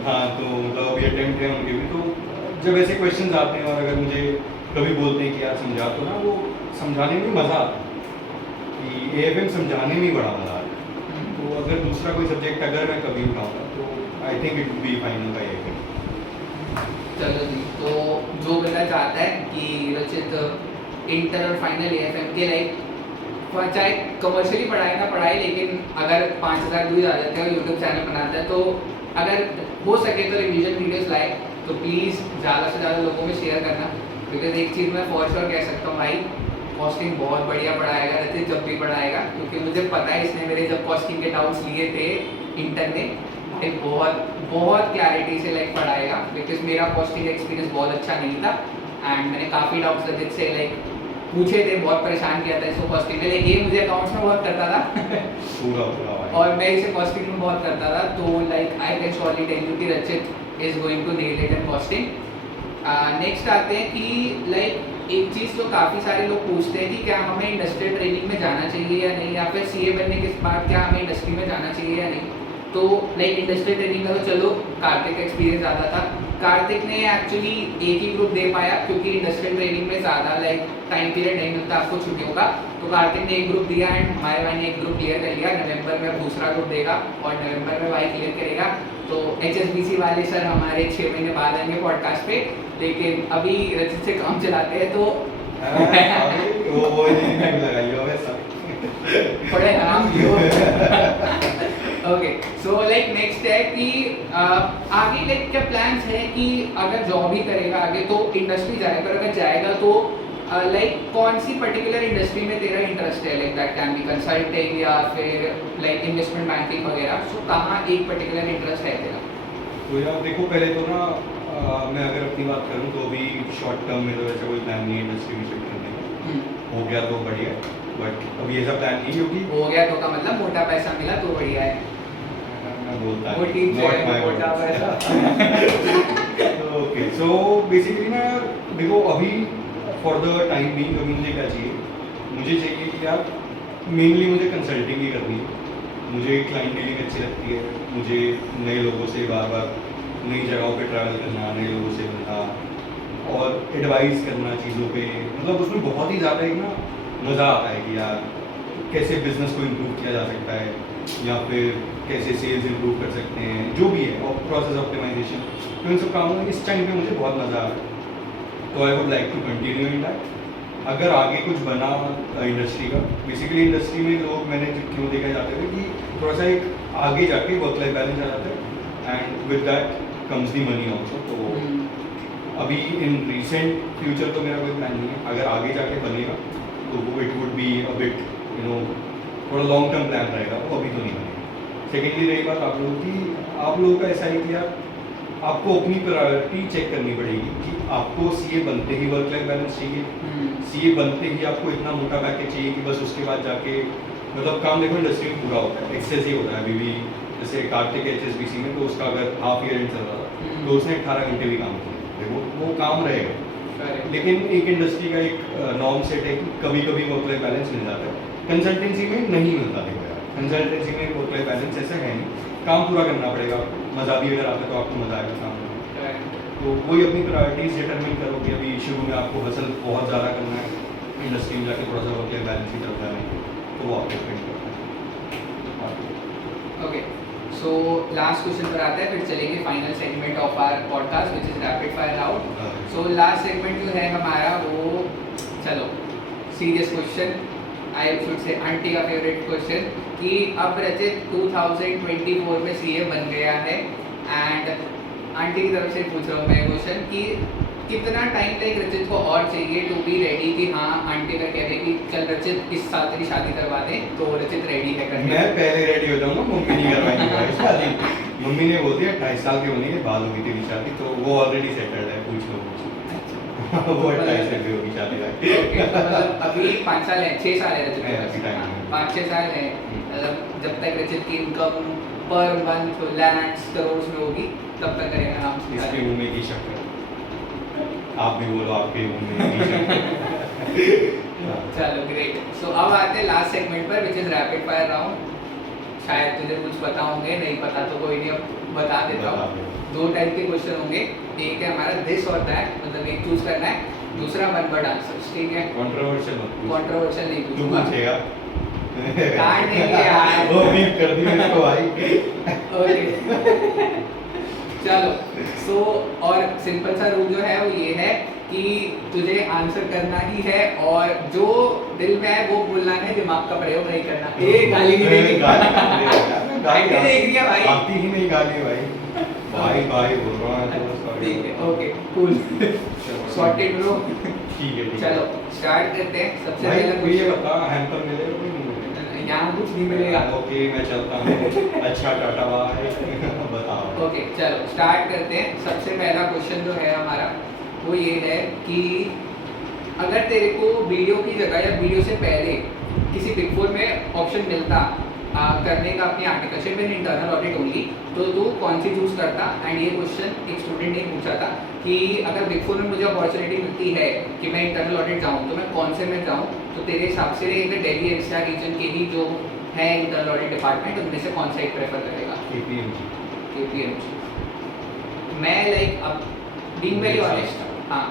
हाँ तो मतलब अभी अटेम्प्ट है उनके भी, तो जब ऐसे क्वेश्चंस आते हैं और अगर मुझे कभी बोलते हैं कि यार समझा, तो ना वो समझाने में मज़ा आता है कि एएफएम समझाने में ही बड़ा मज़ा आता है। तो अगर दूसरा कोई सब्जेक्ट अगर मैं कभी उठाऊंगा तो I think it be final का एएफएम। चलो जी, तो जो बंदा चाहता है कि रचित इंटर और फाइनल एएफएम के लाइक चाहे कमर्शियली पढ़ाए ना पढ़ाए, लेकिन अगर 5000 व्यूज आ जाते हैं और यूट्यूब चैनल बनाता है, तो अगर हो सके तो रिवीजन वीडियोस लाए तो प्लीज़ ज़्यादा से ज़्यादा लोगों में शेयर करना, बिकॉज एक चीज़ मैं फॉर श्योर कह सकता हूँ भाई, कॉस्टिंग बहुत बढ़िया पढ़ाएगा रचित जब भी पढ़ाएगा, क्योंकि मुझे पता है इसने मेरे जब कॉस्टिंग के डाउट्स लिए थे इंटर में, भाई बहुत बहुत क्लैरिटी से लाइक पढ़ाएगा, बिकॉज मेरा कॉस्टिंग एक्सपीरियंस बहुत अच्छा नहीं था एंड मैंने काफ़ी डाउट्स रचित से लाइक पूछे थे, बहुत परेशान किया था इसको कॉस्टिंग के लिए, ये मुझे अकाउंट्स में बहुत करता था पूरा पूरा भाई। और मैं इसे कॉस्टिंग में बहुत करता था, तो like I can surely tell you कि Rachit is going to nail it in costing. Next आते हैं कि लाइक एक चीज़ जो काफ़ी सारे लोग पूछते हैं कि क्या हमें इंडस्ट्रियल ट्रेनिंग में जाना चाहिए या नहीं, या फिर सीए बनने के बाद क्या हमें इंडस्ट्री में जाना चाहिए या नहीं। तो लाइक इंडस्ट्रियल ट्रेनिंग का तो चलो कार्तिक का एक्सपीरियंस ज़्यादा था, कार्तिक ने एक्चुअली एक ही ग्रुप दे पाया क्योंकि इंडस्ट्रियल ट्रेनिंग में ज़्यादा लाइक टाइम पीरियड नहीं मिलता आपको छुट्टियों का, तो कार्तिक ने एक ग्रुप दिया एंड हमारे भाई ने एक ग्रुप क्लियर कर लिया, नवंबर में दूसरा ग्रुप देगा और नवंबर में भाई क्लियर करेगा। तो HSBC वाले सर हमारे 6 महीने बाद आएंगे पॉडकास्ट पे, लेकिन अभी रचित से काम चलाते हैं तो वो लगाइए वैसा बड़े आराम की हो। ओके सो लाइक नेक्स्ट है कि आगे लाइक क्या प्लान्स है कि अगर जॉब ही करेगा आगे तो इंडस्ट्री जाएगा, अगर जाएगा तो लाइक कौन सी पर्टिकुलर इंडस्ट्री में तेरा इंटरेस्ट है, like that can be consulting या फिर लाइक इन्वेस्टमेंट बैंकिंग वगैरह, सो कहाँ एक पर्टिकुलर इंटरेस्ट है तेरा। तो यार देखो पहले तो ना मैं अगर अपनी बात करूँ तो अभी शॉर्ट टर्म में तो ऐसा कोई प्लान नहीं है इंडस्ट्री में शिफ्ट करने का, हो गया तो बढ़िया, बट अभी ऐसा प्लान नहीं क्योंकि हो गया तो का मतलब मोटा पैसा मिला तो बढ़िया है, मैं बोलता वो ठीक है मोटा पैसा। ओके सो बेसिकली ना देखो अभी फॉर द टाइम बीइंग अभी मुझे क्या चाहिए, मुझे चाहिए कि यार मेनली मुझे कंसल्टिंग ही करनी है, मुझे क्लाइंट डीलिंग अच्छी लगती है, मुझे नए लोगों से बार बार नई जगहों पे ट्रैवल करना, नए लोगों से मिलना और एडवाइस करना चीज़ों पे, मतलब उसमें बहुत ही ज़्यादा एक ना मज़ा आता है कि यार कैसे बिज़नेस को इम्प्रूव किया जा सकता है या फिर कैसे सेल्स इम्प्रूव कर सकते हैं, जो भी है और प्रोसेस ऑप्टिमाइजेशन, तो इन सब कामों में इस टाइम पे मुझे बहुत मज़ा आ रहा है, तो I would like to continue in that. अगर आगे कुछ बना इंडस्ट्री का, बेसिकली इंडस्ट्री में लोग मैंने क्यों देखा जाता है कि थोड़ा सा एक आगे जाके वर्क लाइफ बैलेंस आ जाता है and with that comes the money also. तो अभी इन रिसेंट फ्यूचर तो मेरा कोई प्लान नहीं है, अगर आगे जाके बनेगा तो वो it would be a bit थोड़ा लॉन्ग टर्म प्लान रहेगा, वो अभी तो नहीं बनेगा। सेकेंडली रही बात आप लोगों की, आप लोगों का ऐसा है कि यार आपको अपनी प्रायोरिटी चेक करनी पड़ेगी कि आपको सीए बनते ही वर्क लाइफ बैलेंस चाहिए, सीए बनते ही आपको इतना मोटा पैकेज चाहिए कि बस उसके बाद जाके मतलब काम देखो इंडस्ट्री में पूरा होता है, एक्सेस ही होता है। अभी भी जैसे कार्तिक HSBC में तो उसका अगर हाफ ईयर एंड चल रहा था तो उसने 18 घंटे भी काम किया, देखो वो काम रहेगा। लेकिन एक इंडस्ट्री का एक नॉर्म सेट है कि कभी कभी वर्क लाइफ बैलेंस मिल जाता है, कंसल्टेंसी में नहीं मिलता। देखो यार कंसल्टेंसी में वर्क लाइफ बैलेंस ऐसा है नहीं, काम पूरा करना पड़ेगा, मज़ा भी अगर आता है तो आपको मज़ा आएगा काम में। तो वही अपनी प्रायोरिटीज डिटरमिन करो कि अभी शुरू में आपको हसल बहुत ज़्यादा करना है, इंडस्ट्री में जाके थोड़ा सा वर्क लाइफ बैलेंस की तरफ जाना है, तो वो आपको डिपेंड करता है। ओके, सो लास्ट क्वेश्चन पर आते हैं, फिर चलेंगे final segment of our podcast which is rapid fire round. So last segment जो है हमारा वो, चलो serious question, I should say aunty का फेवरेट क्वेश्चन कि अब रचित 2024 में सीए बन गया है एंड आंटी की तरफ से पूछ रहा हूँ मैं क्वेश्चन कि कितना टाइम तक रचित को और चाहिए टू बी रेडी कि हाँ आंटी का कहते कि चल रचित इस साल तेरी शादी करवा दे, तो रचित रेडी है करने। मैं पहले रेडी हो जाऊंगा, मम्मी नहीं करवाएंगी भाई शादी। मम्मी ने बोल दिया 28 साल के होने के बाद होगी तेरी शादी, तो वो ऑलरेडी सेटल्ड है, पूछ लो वो 28 से भी होगी शादी भाई। ओके, तो मतलब अभी 5 साल है, 6 साल है रचित के अभी पास, time है। 5-6 साल है, मतलब जब तक रचित की income per month lakhs crore में होगी तब तक करेगा आराम से इसके शादी। मुंह में की शक्कर, आप भी बोलो आपके मुंह में की शक्कर। चलो ग्रेट, सो अब आते हैं लास्ट सेगमेंट पर विच इज रैपिड फायर राउंड। शायद तुझे कुछ पता होंगे, नहीं पता तो कोई नहीं, अब बता देता हूँ। 2 टाइप के क्वेश्चन होंगे, एक है हमारा दिस और दैट, मतलब एक चूज करना है, दूसरा वन वर्ड आंसर्स, ठीक है? कंट्रोवर्शियल मत पूछ, कंट्रोवर्शियल नहीं तू पूछूंगा, पूछेगा काट देंगे यार। वो बीप कर दी इसको भाई। ओके चलो, सो और सिंपल सा रूल जो है वो ये है कि तुझे आंसर करना ही है और जो दिल में है वो बोलना है, दिमाग का प्रयोग नहीं करना। ए गाली नहीं देनी, गाली देख रही है भाई, आती ही नहीं गाली भाई, भाई भाई बोल रहा है तो सॉरी। ठीक है, ओके कूल, सॉर्टेड ब्रो। ठीक है चलो स्टार्ट करते हैं। सबसे भाई पहला कोई ये क्वेश्चन, बता हैम्पर मिलेगा कोई नहीं मिलेगा? यहाँ कुछ नहीं मिलेगा। ओके मैं चलता हूँ, अच्छा टाटा बाय। बताओ। ओके चलो स्टार्ट करते हैं। सबसे पहला क्वेश्चन जो है हमारा वो ये है कि अगर तेरे को वीडियो की जगह या वीडियो से पहले किसी बिग फोर में ऑप्शन मिलता करने का अपनी articleship in internal audit only, तो तू कौन सी चूज़ करता? एंड ये क्वेश्चन एक स्टूडेंट ने पूछा था कि अगर बिग फोर में मुझे अपॉर्चुनिटी मिलती है कि मैं इंटरनल ऑडिट जाऊँ तो मैं कौन से में जाऊँ, तो तेरे हिसाब से अगर दिल्ली एनसीआर रीजन के ही जो है इंटरनल ऑडिट डिपार्टमेंट उनमें से कौन सा एक प्रेफर करेगा? KPMG। KPMG। मैं लाइक अब बीइंग वेरी ऑनेस्ट, हाँ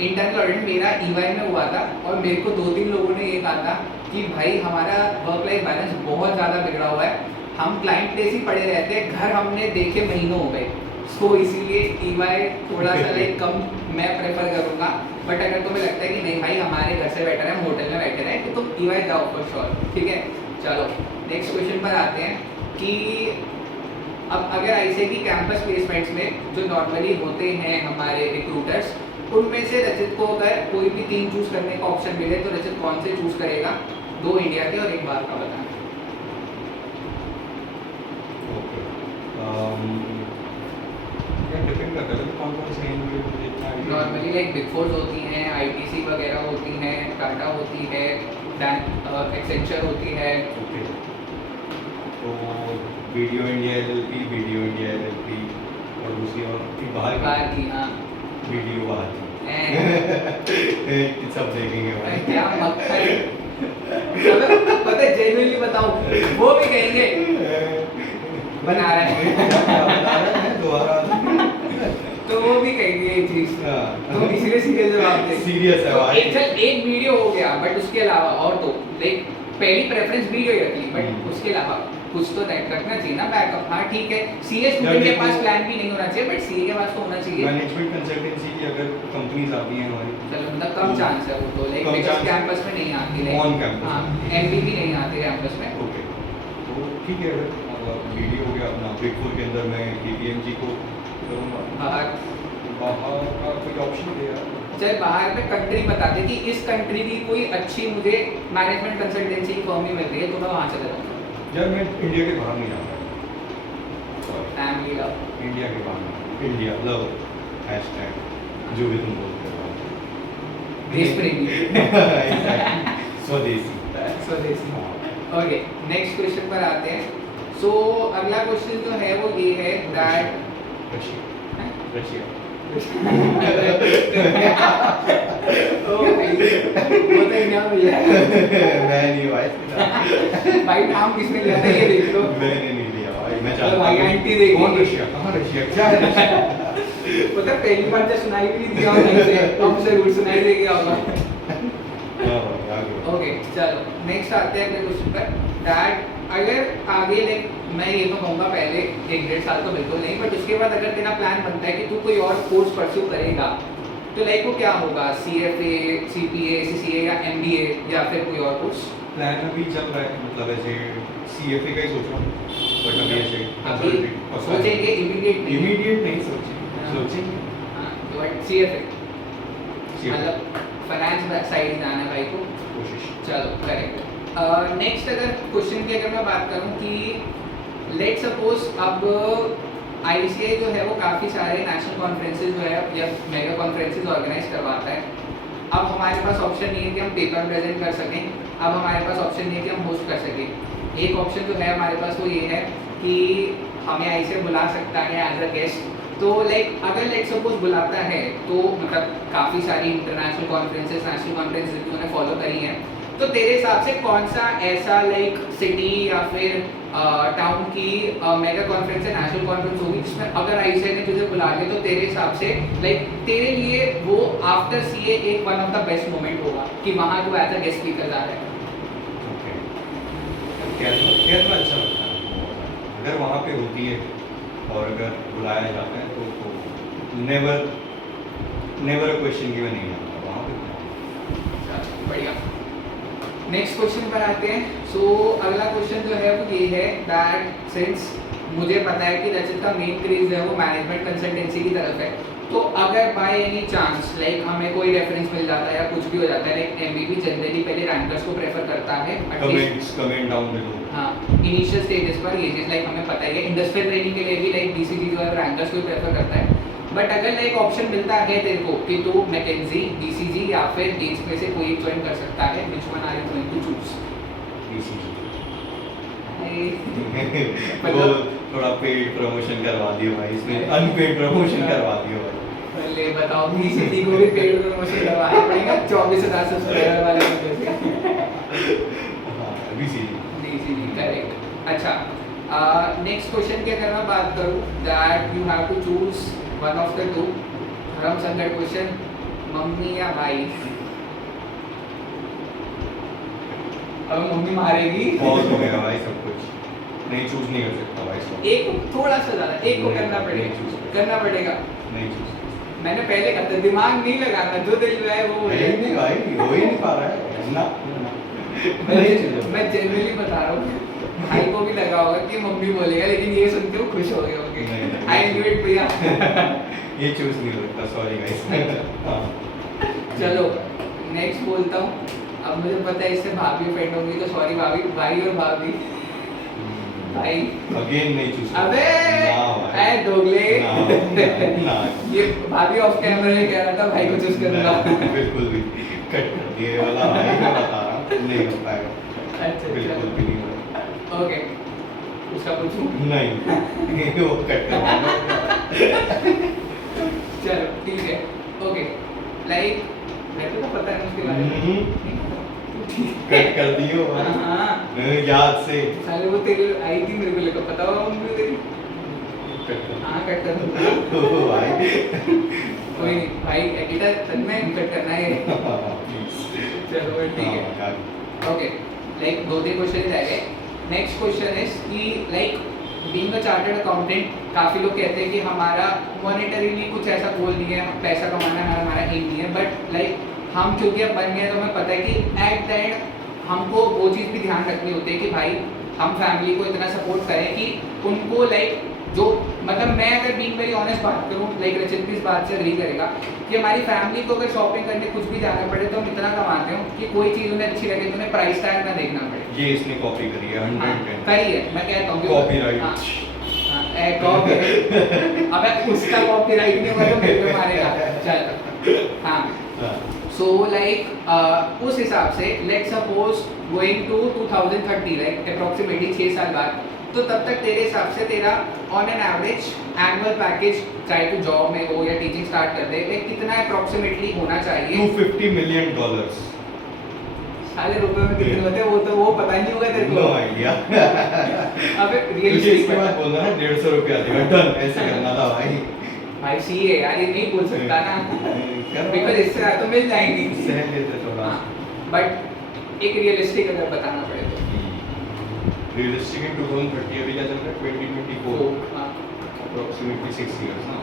इंटरनल ऑडिट मेरा EY में हुआ था और मेरे को 2-3 लोगों ने ये कहा था कि भाई हमारा वर्क लाइफ बैलेंस बहुत ज़्यादा बिगड़ा हुआ है, हम क्लाइंट प्लेस ही पड़े रहते हैं, घर हमने देखे महीनों हो गए, सो इसीलिए EY थोड़ा सा लाइक कम मैं प्रेफर करूँगा। बट अगर तुम्हें लगता है कि नहीं भाई हमारे घर से बेटर है, हम होटल में बैठे रहें, तो तुम EY जाओ फॉर श्योर, ठीक है? चलो नेक्स्ट क्वेश्चन पर आते हैं कि अब अगर ऐसे कि कैंपस प्लेसमेंट्स में जो नॉर्मली होते हैं हमारे रिक्रूटर्स, उनमें से रचित को अगर कोई भी 3 चूज करने का ऑप्शन मिले तो रचित कौन से चूज करेगा? 2 इंडिया के और 1 बाहर का बताना। ओके डिपेंड करता है कौन से हैं, मुझे इतना idea नहीं। नॉर्मली लाइक बिग फोर्स होती हैं, ITC वगैरह होती हैं, टाटा होती है, एक्सेंचर होती है। ओके तो video India LLP, video India LLP और दूसरी और की बाहर बाहर की, हाँ वीडियो बाहर की हैं। सब देखेंगे भाई। क्या मक्खन, पता है जेन्युइनली बताऊं वो भी कहेंगे बना रहा है दोबारा तो वो भी कहेंगे ये चीज, तो इसलिए सीरियस जवाब दे। सीरियस है तो भाई। एक वीडियो हो गया, बट उसके अलावा और तो लाइक पहली प्रेफरेंस वीडियो ही रखी, बट उसके अलावा कुछ तो नेट रखना चाहिए ना बैकअप। हाँ ठीक है, सीए स्टूडेंट के पास प्लान भी नहीं होना चाहिए, बट सीए के पास तो होना चाहिए। मैनेजमेंट कंसल्टेंसी की अगर कंपनीज आती हैं हमारी, चलो मतलब कम चांस है वो तो, like come because chance campus में नहीं आती, on campus। हाँ MBB नहीं आते कैंपस में। ओके तो ठीक है, अगर BD हो गया अपना, बिग 4 के अंदर मैं KPMG को करूँगा। बाहर बाहर का कोई ऑप्शन दे यार। चल बाहर में कंट्री बता दे कि इस कंट्री की कोई अच्छी मुझे मैनेजमेंट कंसल्टेंसी की फर्म ही मिल रही है तो मैं वहाँ चले जाऊँगा। यार मैं इंडिया के बाहर नहीं जाता। फैमिली लव इंडिया के बाहर नहीं, इंडिया लव हैशटैग जो भी तुम बोलते हो। देश प्रेमी Exactly. स्वदेशी। स्वदेशी। हाँ। ओके नेक्स्ट क्वेश्चन पर आते हैं। सो अगला क्वेश्चन जो है वो ये है दैट रशिया। रशिया। ओ भाई वो तो इनाम मिला है। मैं नहीं भाई। भाई नाम किसने लिया था ये देख लो। मैंने नहीं लिया भाई, मैं चलो भाई आंटी देखेंगे। कौन रशिया? कहाँ रशिया? क्या है रशिया? पता है, पहली बार जब सुनाई भी नहीं दिया होगा इसे, अब जरूर सुनाई दे गया होगा। हाँ भाई, आगे बढ़ो। ओके चलो नेक्स्ट आते हैं अगले क्वेश्चन पर दैट अगर आगे लाइक मैं ये तो कहूँगा पहले 1-1.5 साल तो बिल्कुल नहीं, बट उसके बाद अगर तेरा प्लान बनता है कि तू कोई और कोर्स परस्यू करेगा तो लाइक वो क्या होगा? CFA, CPA, CCA या MBA या फिर कोई और कोर्स? प्लान अभी चल रहा है, मतलब ऐसे CFA का ही सोच रहा हूँ, बट अभी ऐसे अभी सोचेंगे इमीडिएट नहीं सोचेंगे। हाँ तो बट CFA CFA मतलब फाइनेंस साइड ही जाना है भाई को। कोशिश। चलो करेक्ट। नेक्स्ट अगर क्वेश्चन की अगर मैं बात करूं कि लेट सपोज अब ICI जो है वो काफ़ी सारे नेशनल कॉन्फ्रेंसेज जो है या मेगा कॉन्फ्रेंसेज ऑर्गेनाइज करवाता है। अब हमारे पास ऑप्शन नहीं है कि हम पेपर प्रेजेंट कर सकें, अब हमारे पास ऑप्शन नहीं है कि हम होस्ट कर सकें। एक ऑप्शन जो है हमारे पास वो ये है कि हमें ICI बुला सकता है एज अ गेस्ट। तो लाइक अगर लेट सपोज बुलाता है तो मतलब काफ़ी सारी इंटरनेशनल कॉन्फ्रेंसेज नेशनल कॉन्फ्रेंसेज उन्होंने फॉलो करी हैं, तो तेरे हिसाब से कौन सा ऐसा लाइक सिटी या फिर टाउन की मेगा कॉन्फ्रेंस या नेशनल कॉन्फ्रेंस होगी जिसमें अगर ICI ने तुझे बुला लिया तो तेरे हिसाब से लाइक तेरे लिए वो आफ्टर CA एक one of the best moment होगा कि वहाँ तू एज अ गेस्ट स्पीकर जा रहा है? केरला अच्छा लगता है अगर वहाँ पे होती है और अगर बुलाया जाता है तो नेवर अ क्वेश्चन कि मैं नहीं आता वहाँ पे। बढ़िया। नेक्स्ट क्वेश्चन पर आते हैं। सो अगला क्वेश्चन जो है वो ये है दैट सिंस मुझे पता है कि रचित का मेन क्रेज है वो मैनेजमेंट कंसल्टेंसी की तरफ है, तो अगर बाय एनी चांस लाइक हमें कोई रेफरेंस मिल जाता है या कुछ भी हो जाता है, लाइक MBB जनरली पहले रैंकर्स को प्रेफर करता है कमेंट डाउन बिलो। हाँ इनिशियल स्टेजेस पर ये चीज़ लाइक हमें पता ही है। इंडस्ट्रियल ट्रेनिंग के लिए भी लाइक BCG जो है रैंकर्स को प्रेफर करता है, बट अगर लाइक ऑप्शन मिलता है तेरे को कि तू मैकेंजी, BCG या फिर गेट्स में से कोई एक ज्वाइन कर सकता है, which one are you going to choose? वो थोड़ा पेड प्रमोशन करवा दियो भाई, इसमें अनपेड प्रमोशन करवा दियो भाई। पहले बताओ BCG को भी पेड प्रमोशन करवाना पड़ेगा 24,000 सब्सक्राइबर वाले बंदे से। हाँ BCG करेक्ट। अच्छा नेक्स्ट क्वेश्चन की अगर मैं बात करूँ that you have to choose one of the two धर्म संकट क्वेश्चन, मम्मी या भाई? अब मम्मी मारेगी। बहुत हो गया भाई सब कुछ, नहीं चूज नहीं कर सकता भाई सब। एक थोड़ा सा ज़्यादा एक को करना पड़ेगा। नहीं चूज। मैंने पहले कहा था दिमाग नहीं लगाना, जो दिल में है वो नहीं भाई हो ही नहीं पा रहा है ना। मैं जनरली बता रहा हूँ, भाई को भी लगा होगा कि मम्मी बोलेगा, लेकिन ये सुन के वो खुश हो गए होंगे। आई न्यू इट भैया। ये चूज नहीं हो सकता, सॉरी गाइस। चलो नेक्स्ट बोलता हूँ। अब मुझे पता है इससे भाभी ऑफेंड होगी तो सॉरी भाभी, भाई और भाभी। भाई अगेन नहीं चूज। अबे ऐ दोगले। ना ये भाभी ऑफ कैमरा में कह रहा था भाई को चूज करूंगा। बिल्कुल भी कट कर दिए वाला भाई, मैं बता रहा हूँ नहीं हो पाएगा। अच्छा बिल्कुल भी नहीं होगा। ओके उसका पूछूं? नहीं वो कट कर। चलो ठीक है। ओके लाइक मेरे को तो पता है उसके बारे में। कट कर दियो भाई। हाँ याद से साले वो तेरे आई थी, मेरे को लगा पता होगा मम्मी तेरी। हाँ कट कर दूँगा। ओ भाई कोई नहीं भाई, एडिटर तक में कट करना है। चलो ठीक है। ओके लाइक 2-3 क्वेश्चन ही रह गए। नेक्स्ट क्वेश्चन इज कि like being a chartered accountant काफ़ी लोग कहते हैं कि हमारा मॉनेटरीली कुछ ऐसा गोल नहीं है, पैसा कमाना हमारा एम नहीं है, बट लाइक हम क्योंकि अब बन गए तो हमें पता है कि एट द एंड हमको वो चीज़ भी ध्यान रखनी होती है कि भाई हम फैमिली को इतना सपोर्ट करें कि उनको लाइक जो मतलब मैं अगर बीइंग वेरी ऑनेस्ट बात करूँ लाइक रचित भी इस बात से एग्री करेगा कि हमारी फैमिली को अगर शॉपिंग करने कुछ भी जाना पड़े तो हम इतना कमाते हो कि कोई चीज़ उन्हें अच्छी लगे तो उन्हें प्राइस टैग ना देखना पड़े। ये इसने कॉपी करी है 110 करी है मैं कहता हूँ कॉपीराइट कॉपीराइट अबे उसका कॉपीराइट नहीं हुआ तो मेरे पे मारेगा चल हाँ सो लाइक उस हिसाब से let's suppose going to 2030 like approximately 6 साल बाद तो तब तक तेरे हिसाब से तेरा on an average annual package चाहे तू जॉब में हो या टीचिंग स्टार्ट कर दे लाइक कितना अप्रॉक्सीमेटली होना चाहिए? $250 million। साले रुपए में कितने होते हैं वो पता नहीं होगा तेरे को। No idea. अबे तुझे रियलिस्टिक इसके बाद बोलना ना 150 रुपया देगा डन ऐसे करना था भाई। भाई सीए यार ये नहीं बोल सकता ना बिकॉज़ इससे ज़्यादा तो मिल जाएंगी सहन लेते थोड़ा। बट एक रियलिस्टिक अगर बताना पड़े तो रियलिस्टिक इन 2030 अभी क्या चल रहा है 2024 हाँ, अप्रॉक्सीमेटली 6 इयर्स ना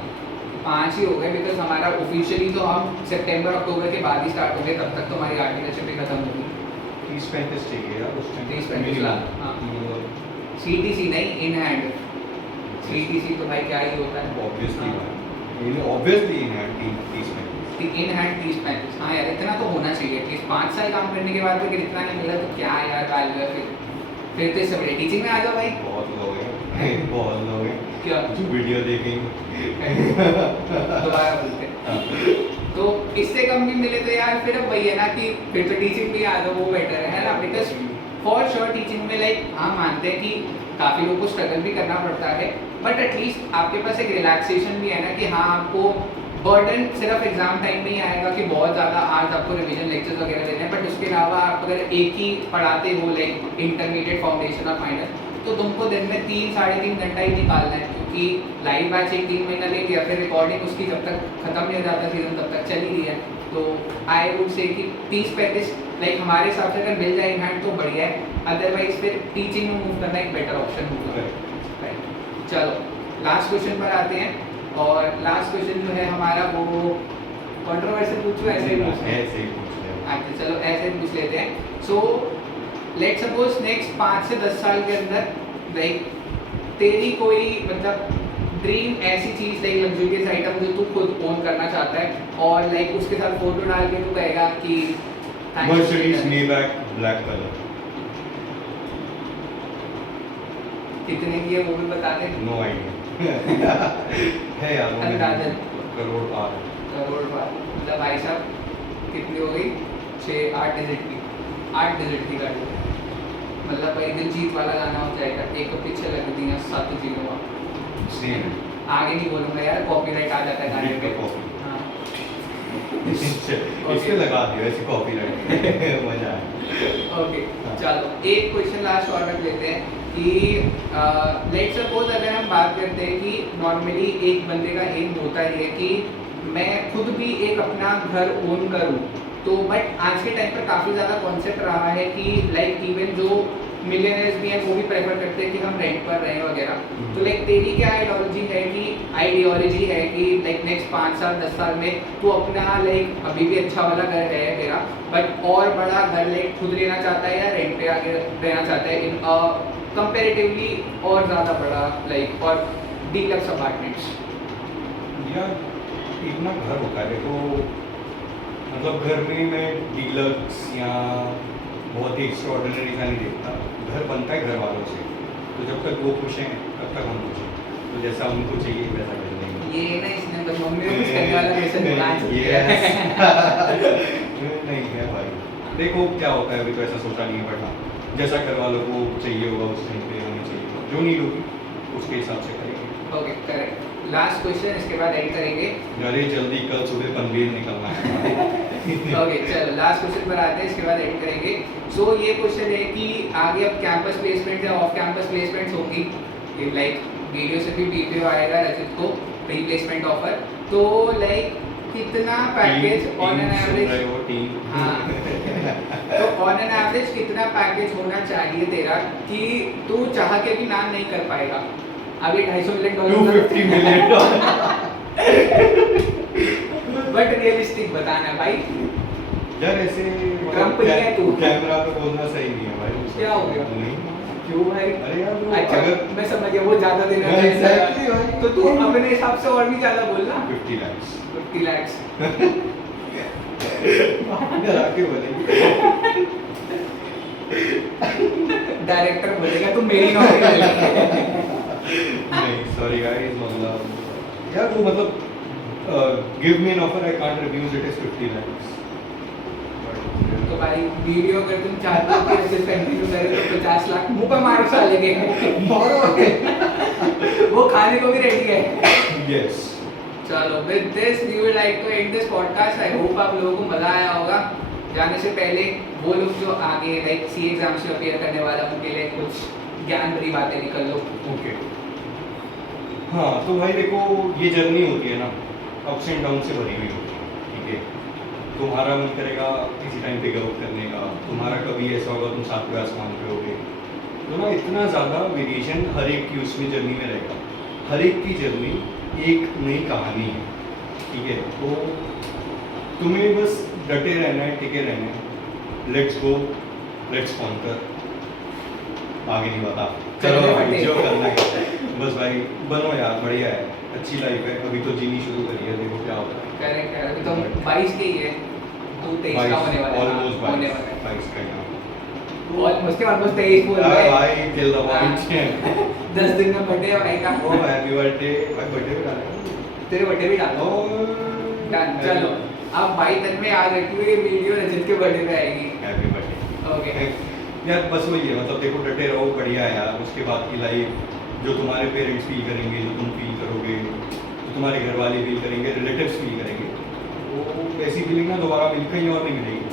5 ही हो गए बिकॉज हमारा ऑफिशियली तो हम सितंबर अक्टूबर के बाद ही स्टार्ट होंगे तब तक तो हमारी आर्टिकलशिप भी खत्म होगी। 30-35 चाहिए यार उस टाइम 30-35 लाख हाँ सीटीसी नहीं इन हैंड सीटीसी तो भाई क्या ही होता है obviously in hand 30-35 in hand 30-35 हाँ यार इतना तो होना चाहिए एटलीस्ट 5 साल काम करने के बाद अगर इतना नहीं मिला तो क्या यार वैल्यू है फिर तो सब टीचिंग में आ जाओ भाई। बहुत लोग हैं बहुत लोग हैं क्या जो वीडियो देखेंगे दोबारा बोलते हैं तो इससे कम भी मिले तो यार फिर अब वही है ना कि फिर तो टीचिंग भी आ जाओ वो बेटर है ना बिकॉज फॉर श्योर टीचिंग में लाइक हाँ मानते हैं कि काफ़ी लोगों को स्ट्रगल भी करना पड़ता है बट एटलीस्ट आपके पास एक रिलैक्सेशन भी है ना कि हाँ आपको बर्डन सिर्फ एग्जाम टाइम में ही आएगा कि बहुत ज़्यादा आज आपको रिवीजन लेक्चर्स वगैरह देने हैं बट उसके अलावा आप अगर एक ही पढ़ाते हो लाइक इंटरमीडिएट फाउंडेशन और फाइनल तो तुमको दिन में 3-3.5 घंटा ही निकालना है क्योंकि लाइव बैच एक 3 महीना ले लिया फिर रिकॉर्डिंग उसकी जब तक खत्म नहीं हो जाता सीजन तब तक चल ही रही है तो आई वुड से कि 30-35 लाइक हमारे हिसाब से अगर मिल जाए इन हैंड तो बढ़िया है अदरवाइज फिर टीचिंग में मूव करना एक बेटर ऑप्शन होगा। चलो लास्ट क्वेश्चन पर आते हैं और लास्ट क्वेश्चन जो है हमारा वो कंट्रोवर्शियल पूछो ऐसे ही पूछ अच्छा चलो ऐसे ही पूछ लेते हैं सो लेट सपोज नेक्स्ट 5 से 10 साल के अंदर लाइक तेरी कोई मतलब ड्रीम ऐसी चीज लाइक लग्जरियस आइटम जो तू खुद ओन करना चाहता है और लाइक उसके साथ फोटो डाल के तू कहेगा कि मर्सिडीज मेबैक ब्लैक कलर कितने की है वो भी बता दे। नो आइडिया है यार अंदाजन करोड़ पार मतलब भाई साहब कितनी हो गई 6-8 डिजिट की 8 डिजिट की गाड़ी मतलब भाई दिलजीत वाला गाना हो जाएगा एक पीछे लग दिया 7 जीरो सेम आगे नहीं बोलूँगा यार कॉपीराइट आ जाता है गाने पे हाँ इसके लगा दिया ऐसे कॉपीराइट मजा आया ओके चलो एक क्वेश्चन लास्ट और रख लेते हैं कि लेट्स सपोज अगर हम बात करते हैं कि नॉर्मली एक बंदे का एम होता ही है कि मैं खुद भी एक अपना घर ओन करूं तो बट आज के टाइम पर काफ़ी ज़्यादा कॉन्सेप्ट रहा है कि लाइक इवन जो मिलियनर्स भी हैं वो भी प्रेफर करते हैं कि हम रेंट पर रहें वगैरह तो लाइक तेरी क्या आइडियोलॉजी है कि लाइक नेक्स्ट 5 साल 10 साल में तू अपना लाइक अभी भी अच्छा वाला घर है तेरा बट और बड़ा घर लाइक खुद लेना चाहता है या रेंट पे आगे रहना चाहता है इन कंपेरेटिवली और ज़्यादा बड़ा लाइक और डीलक्स अपार्टमेंट्स यार इतना घर होता है देखो मतलब घर में मैं डीलक्स या बहुत ही एक्स्ट्राऑर्डिनरी का नहीं देखता घर बनता है घर वालों से तो जब तक वो खुश हैं तब तक हम खुश हैं तो जैसा उनको चाहिए वैसा कर देंगे ये ना इसने बस मम्मी को कुछ करने वाला वैसे दुकान नहीं है भाई देखो क्या होता है अभी तो ऐसा सोचा नहीं है बट हाँ जैसा घर वालों को चाहिए होगा उस टाइम पे हमें चाहिए होगा जो नीड होगी उसके हिसाब से करेंगे। ओके करेक्ट लास्ट क्वेश्चन इसके बाद एंड करेंगे। अरे जल्दी कल सुबह पनवेल निकलना है ओके चलो लास्ट क्वेश्चन पर आते हैं इसके बाद एंड करेंगे। सो ये क्वेश्चन है कि आगे अब कैंपस प्लेसमेंट या ऑफ कैंपस प्लेसमेंट्स होगी लाइक वीडियो से भी पीपीओ आएगा रचित को प्री प्लेसमेंट ऑफर तो लाइक कितना पैकेज ऑन एन एवरेज हाँ तो ऑन एन एवरेज कितना पैकेज होना चाहिए तेरा कि तू चाह के भी नाम नहीं कर पाएगा अभी $250 मिलियन $250 मिलियन बट रियलिस्टिक बताना है भाई यार ऐसे ट्रम्प नहीं है तू कैमरा पे बोलना सही नहीं है भाई क्या हो गया नहीं क्यों भाई? अरे यार वो अच्छा अगर मैं समझ गया, वो ज्यादा देना हाँ, चाहता है। exactly भाई। तो तू अपने हिसाब से और भी ज्यादा बोलना। 50 lakhs 50 lakhs। डरा के बोलेंगे। डायरेक्टर बोलेगा तू मेरी नौकरी ले ले। नहीं सॉरी गाइस, मतलब यार वो मतलब give me an offer, I can't refuse, it is 50 lakhs। तो भाई वीडियो अगर तुम चाहते हो कि अच्छे से कंटिन्यू करे तो 50 लाख मुंह पे मारो साले के। वो खाने को भी रेडी है। यस चलो with this we would like to end this podcast. I hope आप लोगों को मजा आया होगा। जाने से पहले वो लोग जो आगे लाइक सी एग्जाम से अपेयर करने वाला उनके लिए कुछ ज्ञान भरी बातें निकल लो। ओके। हाँ तो भाई देखो, ये जर्नी होती है ना, अप्स एंड डाउन से भरी हुई होती है, ठीक है। तुम्हारा मन करेगा किसी टाइम पे गिव अप करने का, तुम्हारा कभी ऐसा होगा तुम सातवें आसमान पे होगे, तो ना इतना ज़्यादा वेरिएशन हर एक की उसमें जर्नी में रहेगा। हर एक की जर्नी एक नई कहानी है, ठीक है। तो तुम्हें बस डटे रहना है, टिके रहना है। Let's go, let's conquer. आगे नहीं बता, चलो भाई जो करना है बस भाई बनो यार, बढ़िया है, अच्छी लाइफ है। अभी तो जीनी शुरू करी है, देखो क्या होता है। करेक्ट है। अभी तो 22 के ही है, तू 23 का होने वाला है। ऑलमोस्ट होने वाला है 22 का यहाँ। ऑलमोस्ट 23 बोल अरे रहे हैं। भाई टिल द पॉइंट। 10 दिन में बर्थडे है भाई का। ओ हैप्पी बर्थडे भाई, बर्थडे भी डालेगा। तेरे बर्थडे भी डालो। डन। चलो अब 22 तक में याद रखियो ये वीडियो रजत के बर्थडे पे आएगी। Happy birthday. ओके। यार बस वही है, मतलब देखो डटे रहो, बढ़िया है यार। उसके बाद की लाइफ जो तुम्हारे पेरेंट्स फील करेंगे, जो तुम फील करोगे, जो तुम्हारे घर वाले फील करेंगे, रिलेटिव्स फील करेंगे, वो ऐसी फीलिंग ना दोबारा मिल कहीं और नहीं मिलेगी।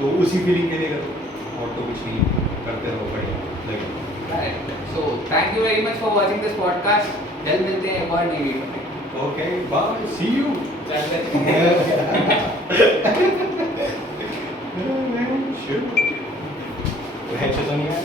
तो उसी फीलिंग के लिए करो, और तो कुछ नहीं, करते रहो, बढ़िया लगे। So thank you very much for watching this podcast. जल्द मिलते हैं एक और नई वीडियो में। Okay bye, see you. Shit. तो नहीं है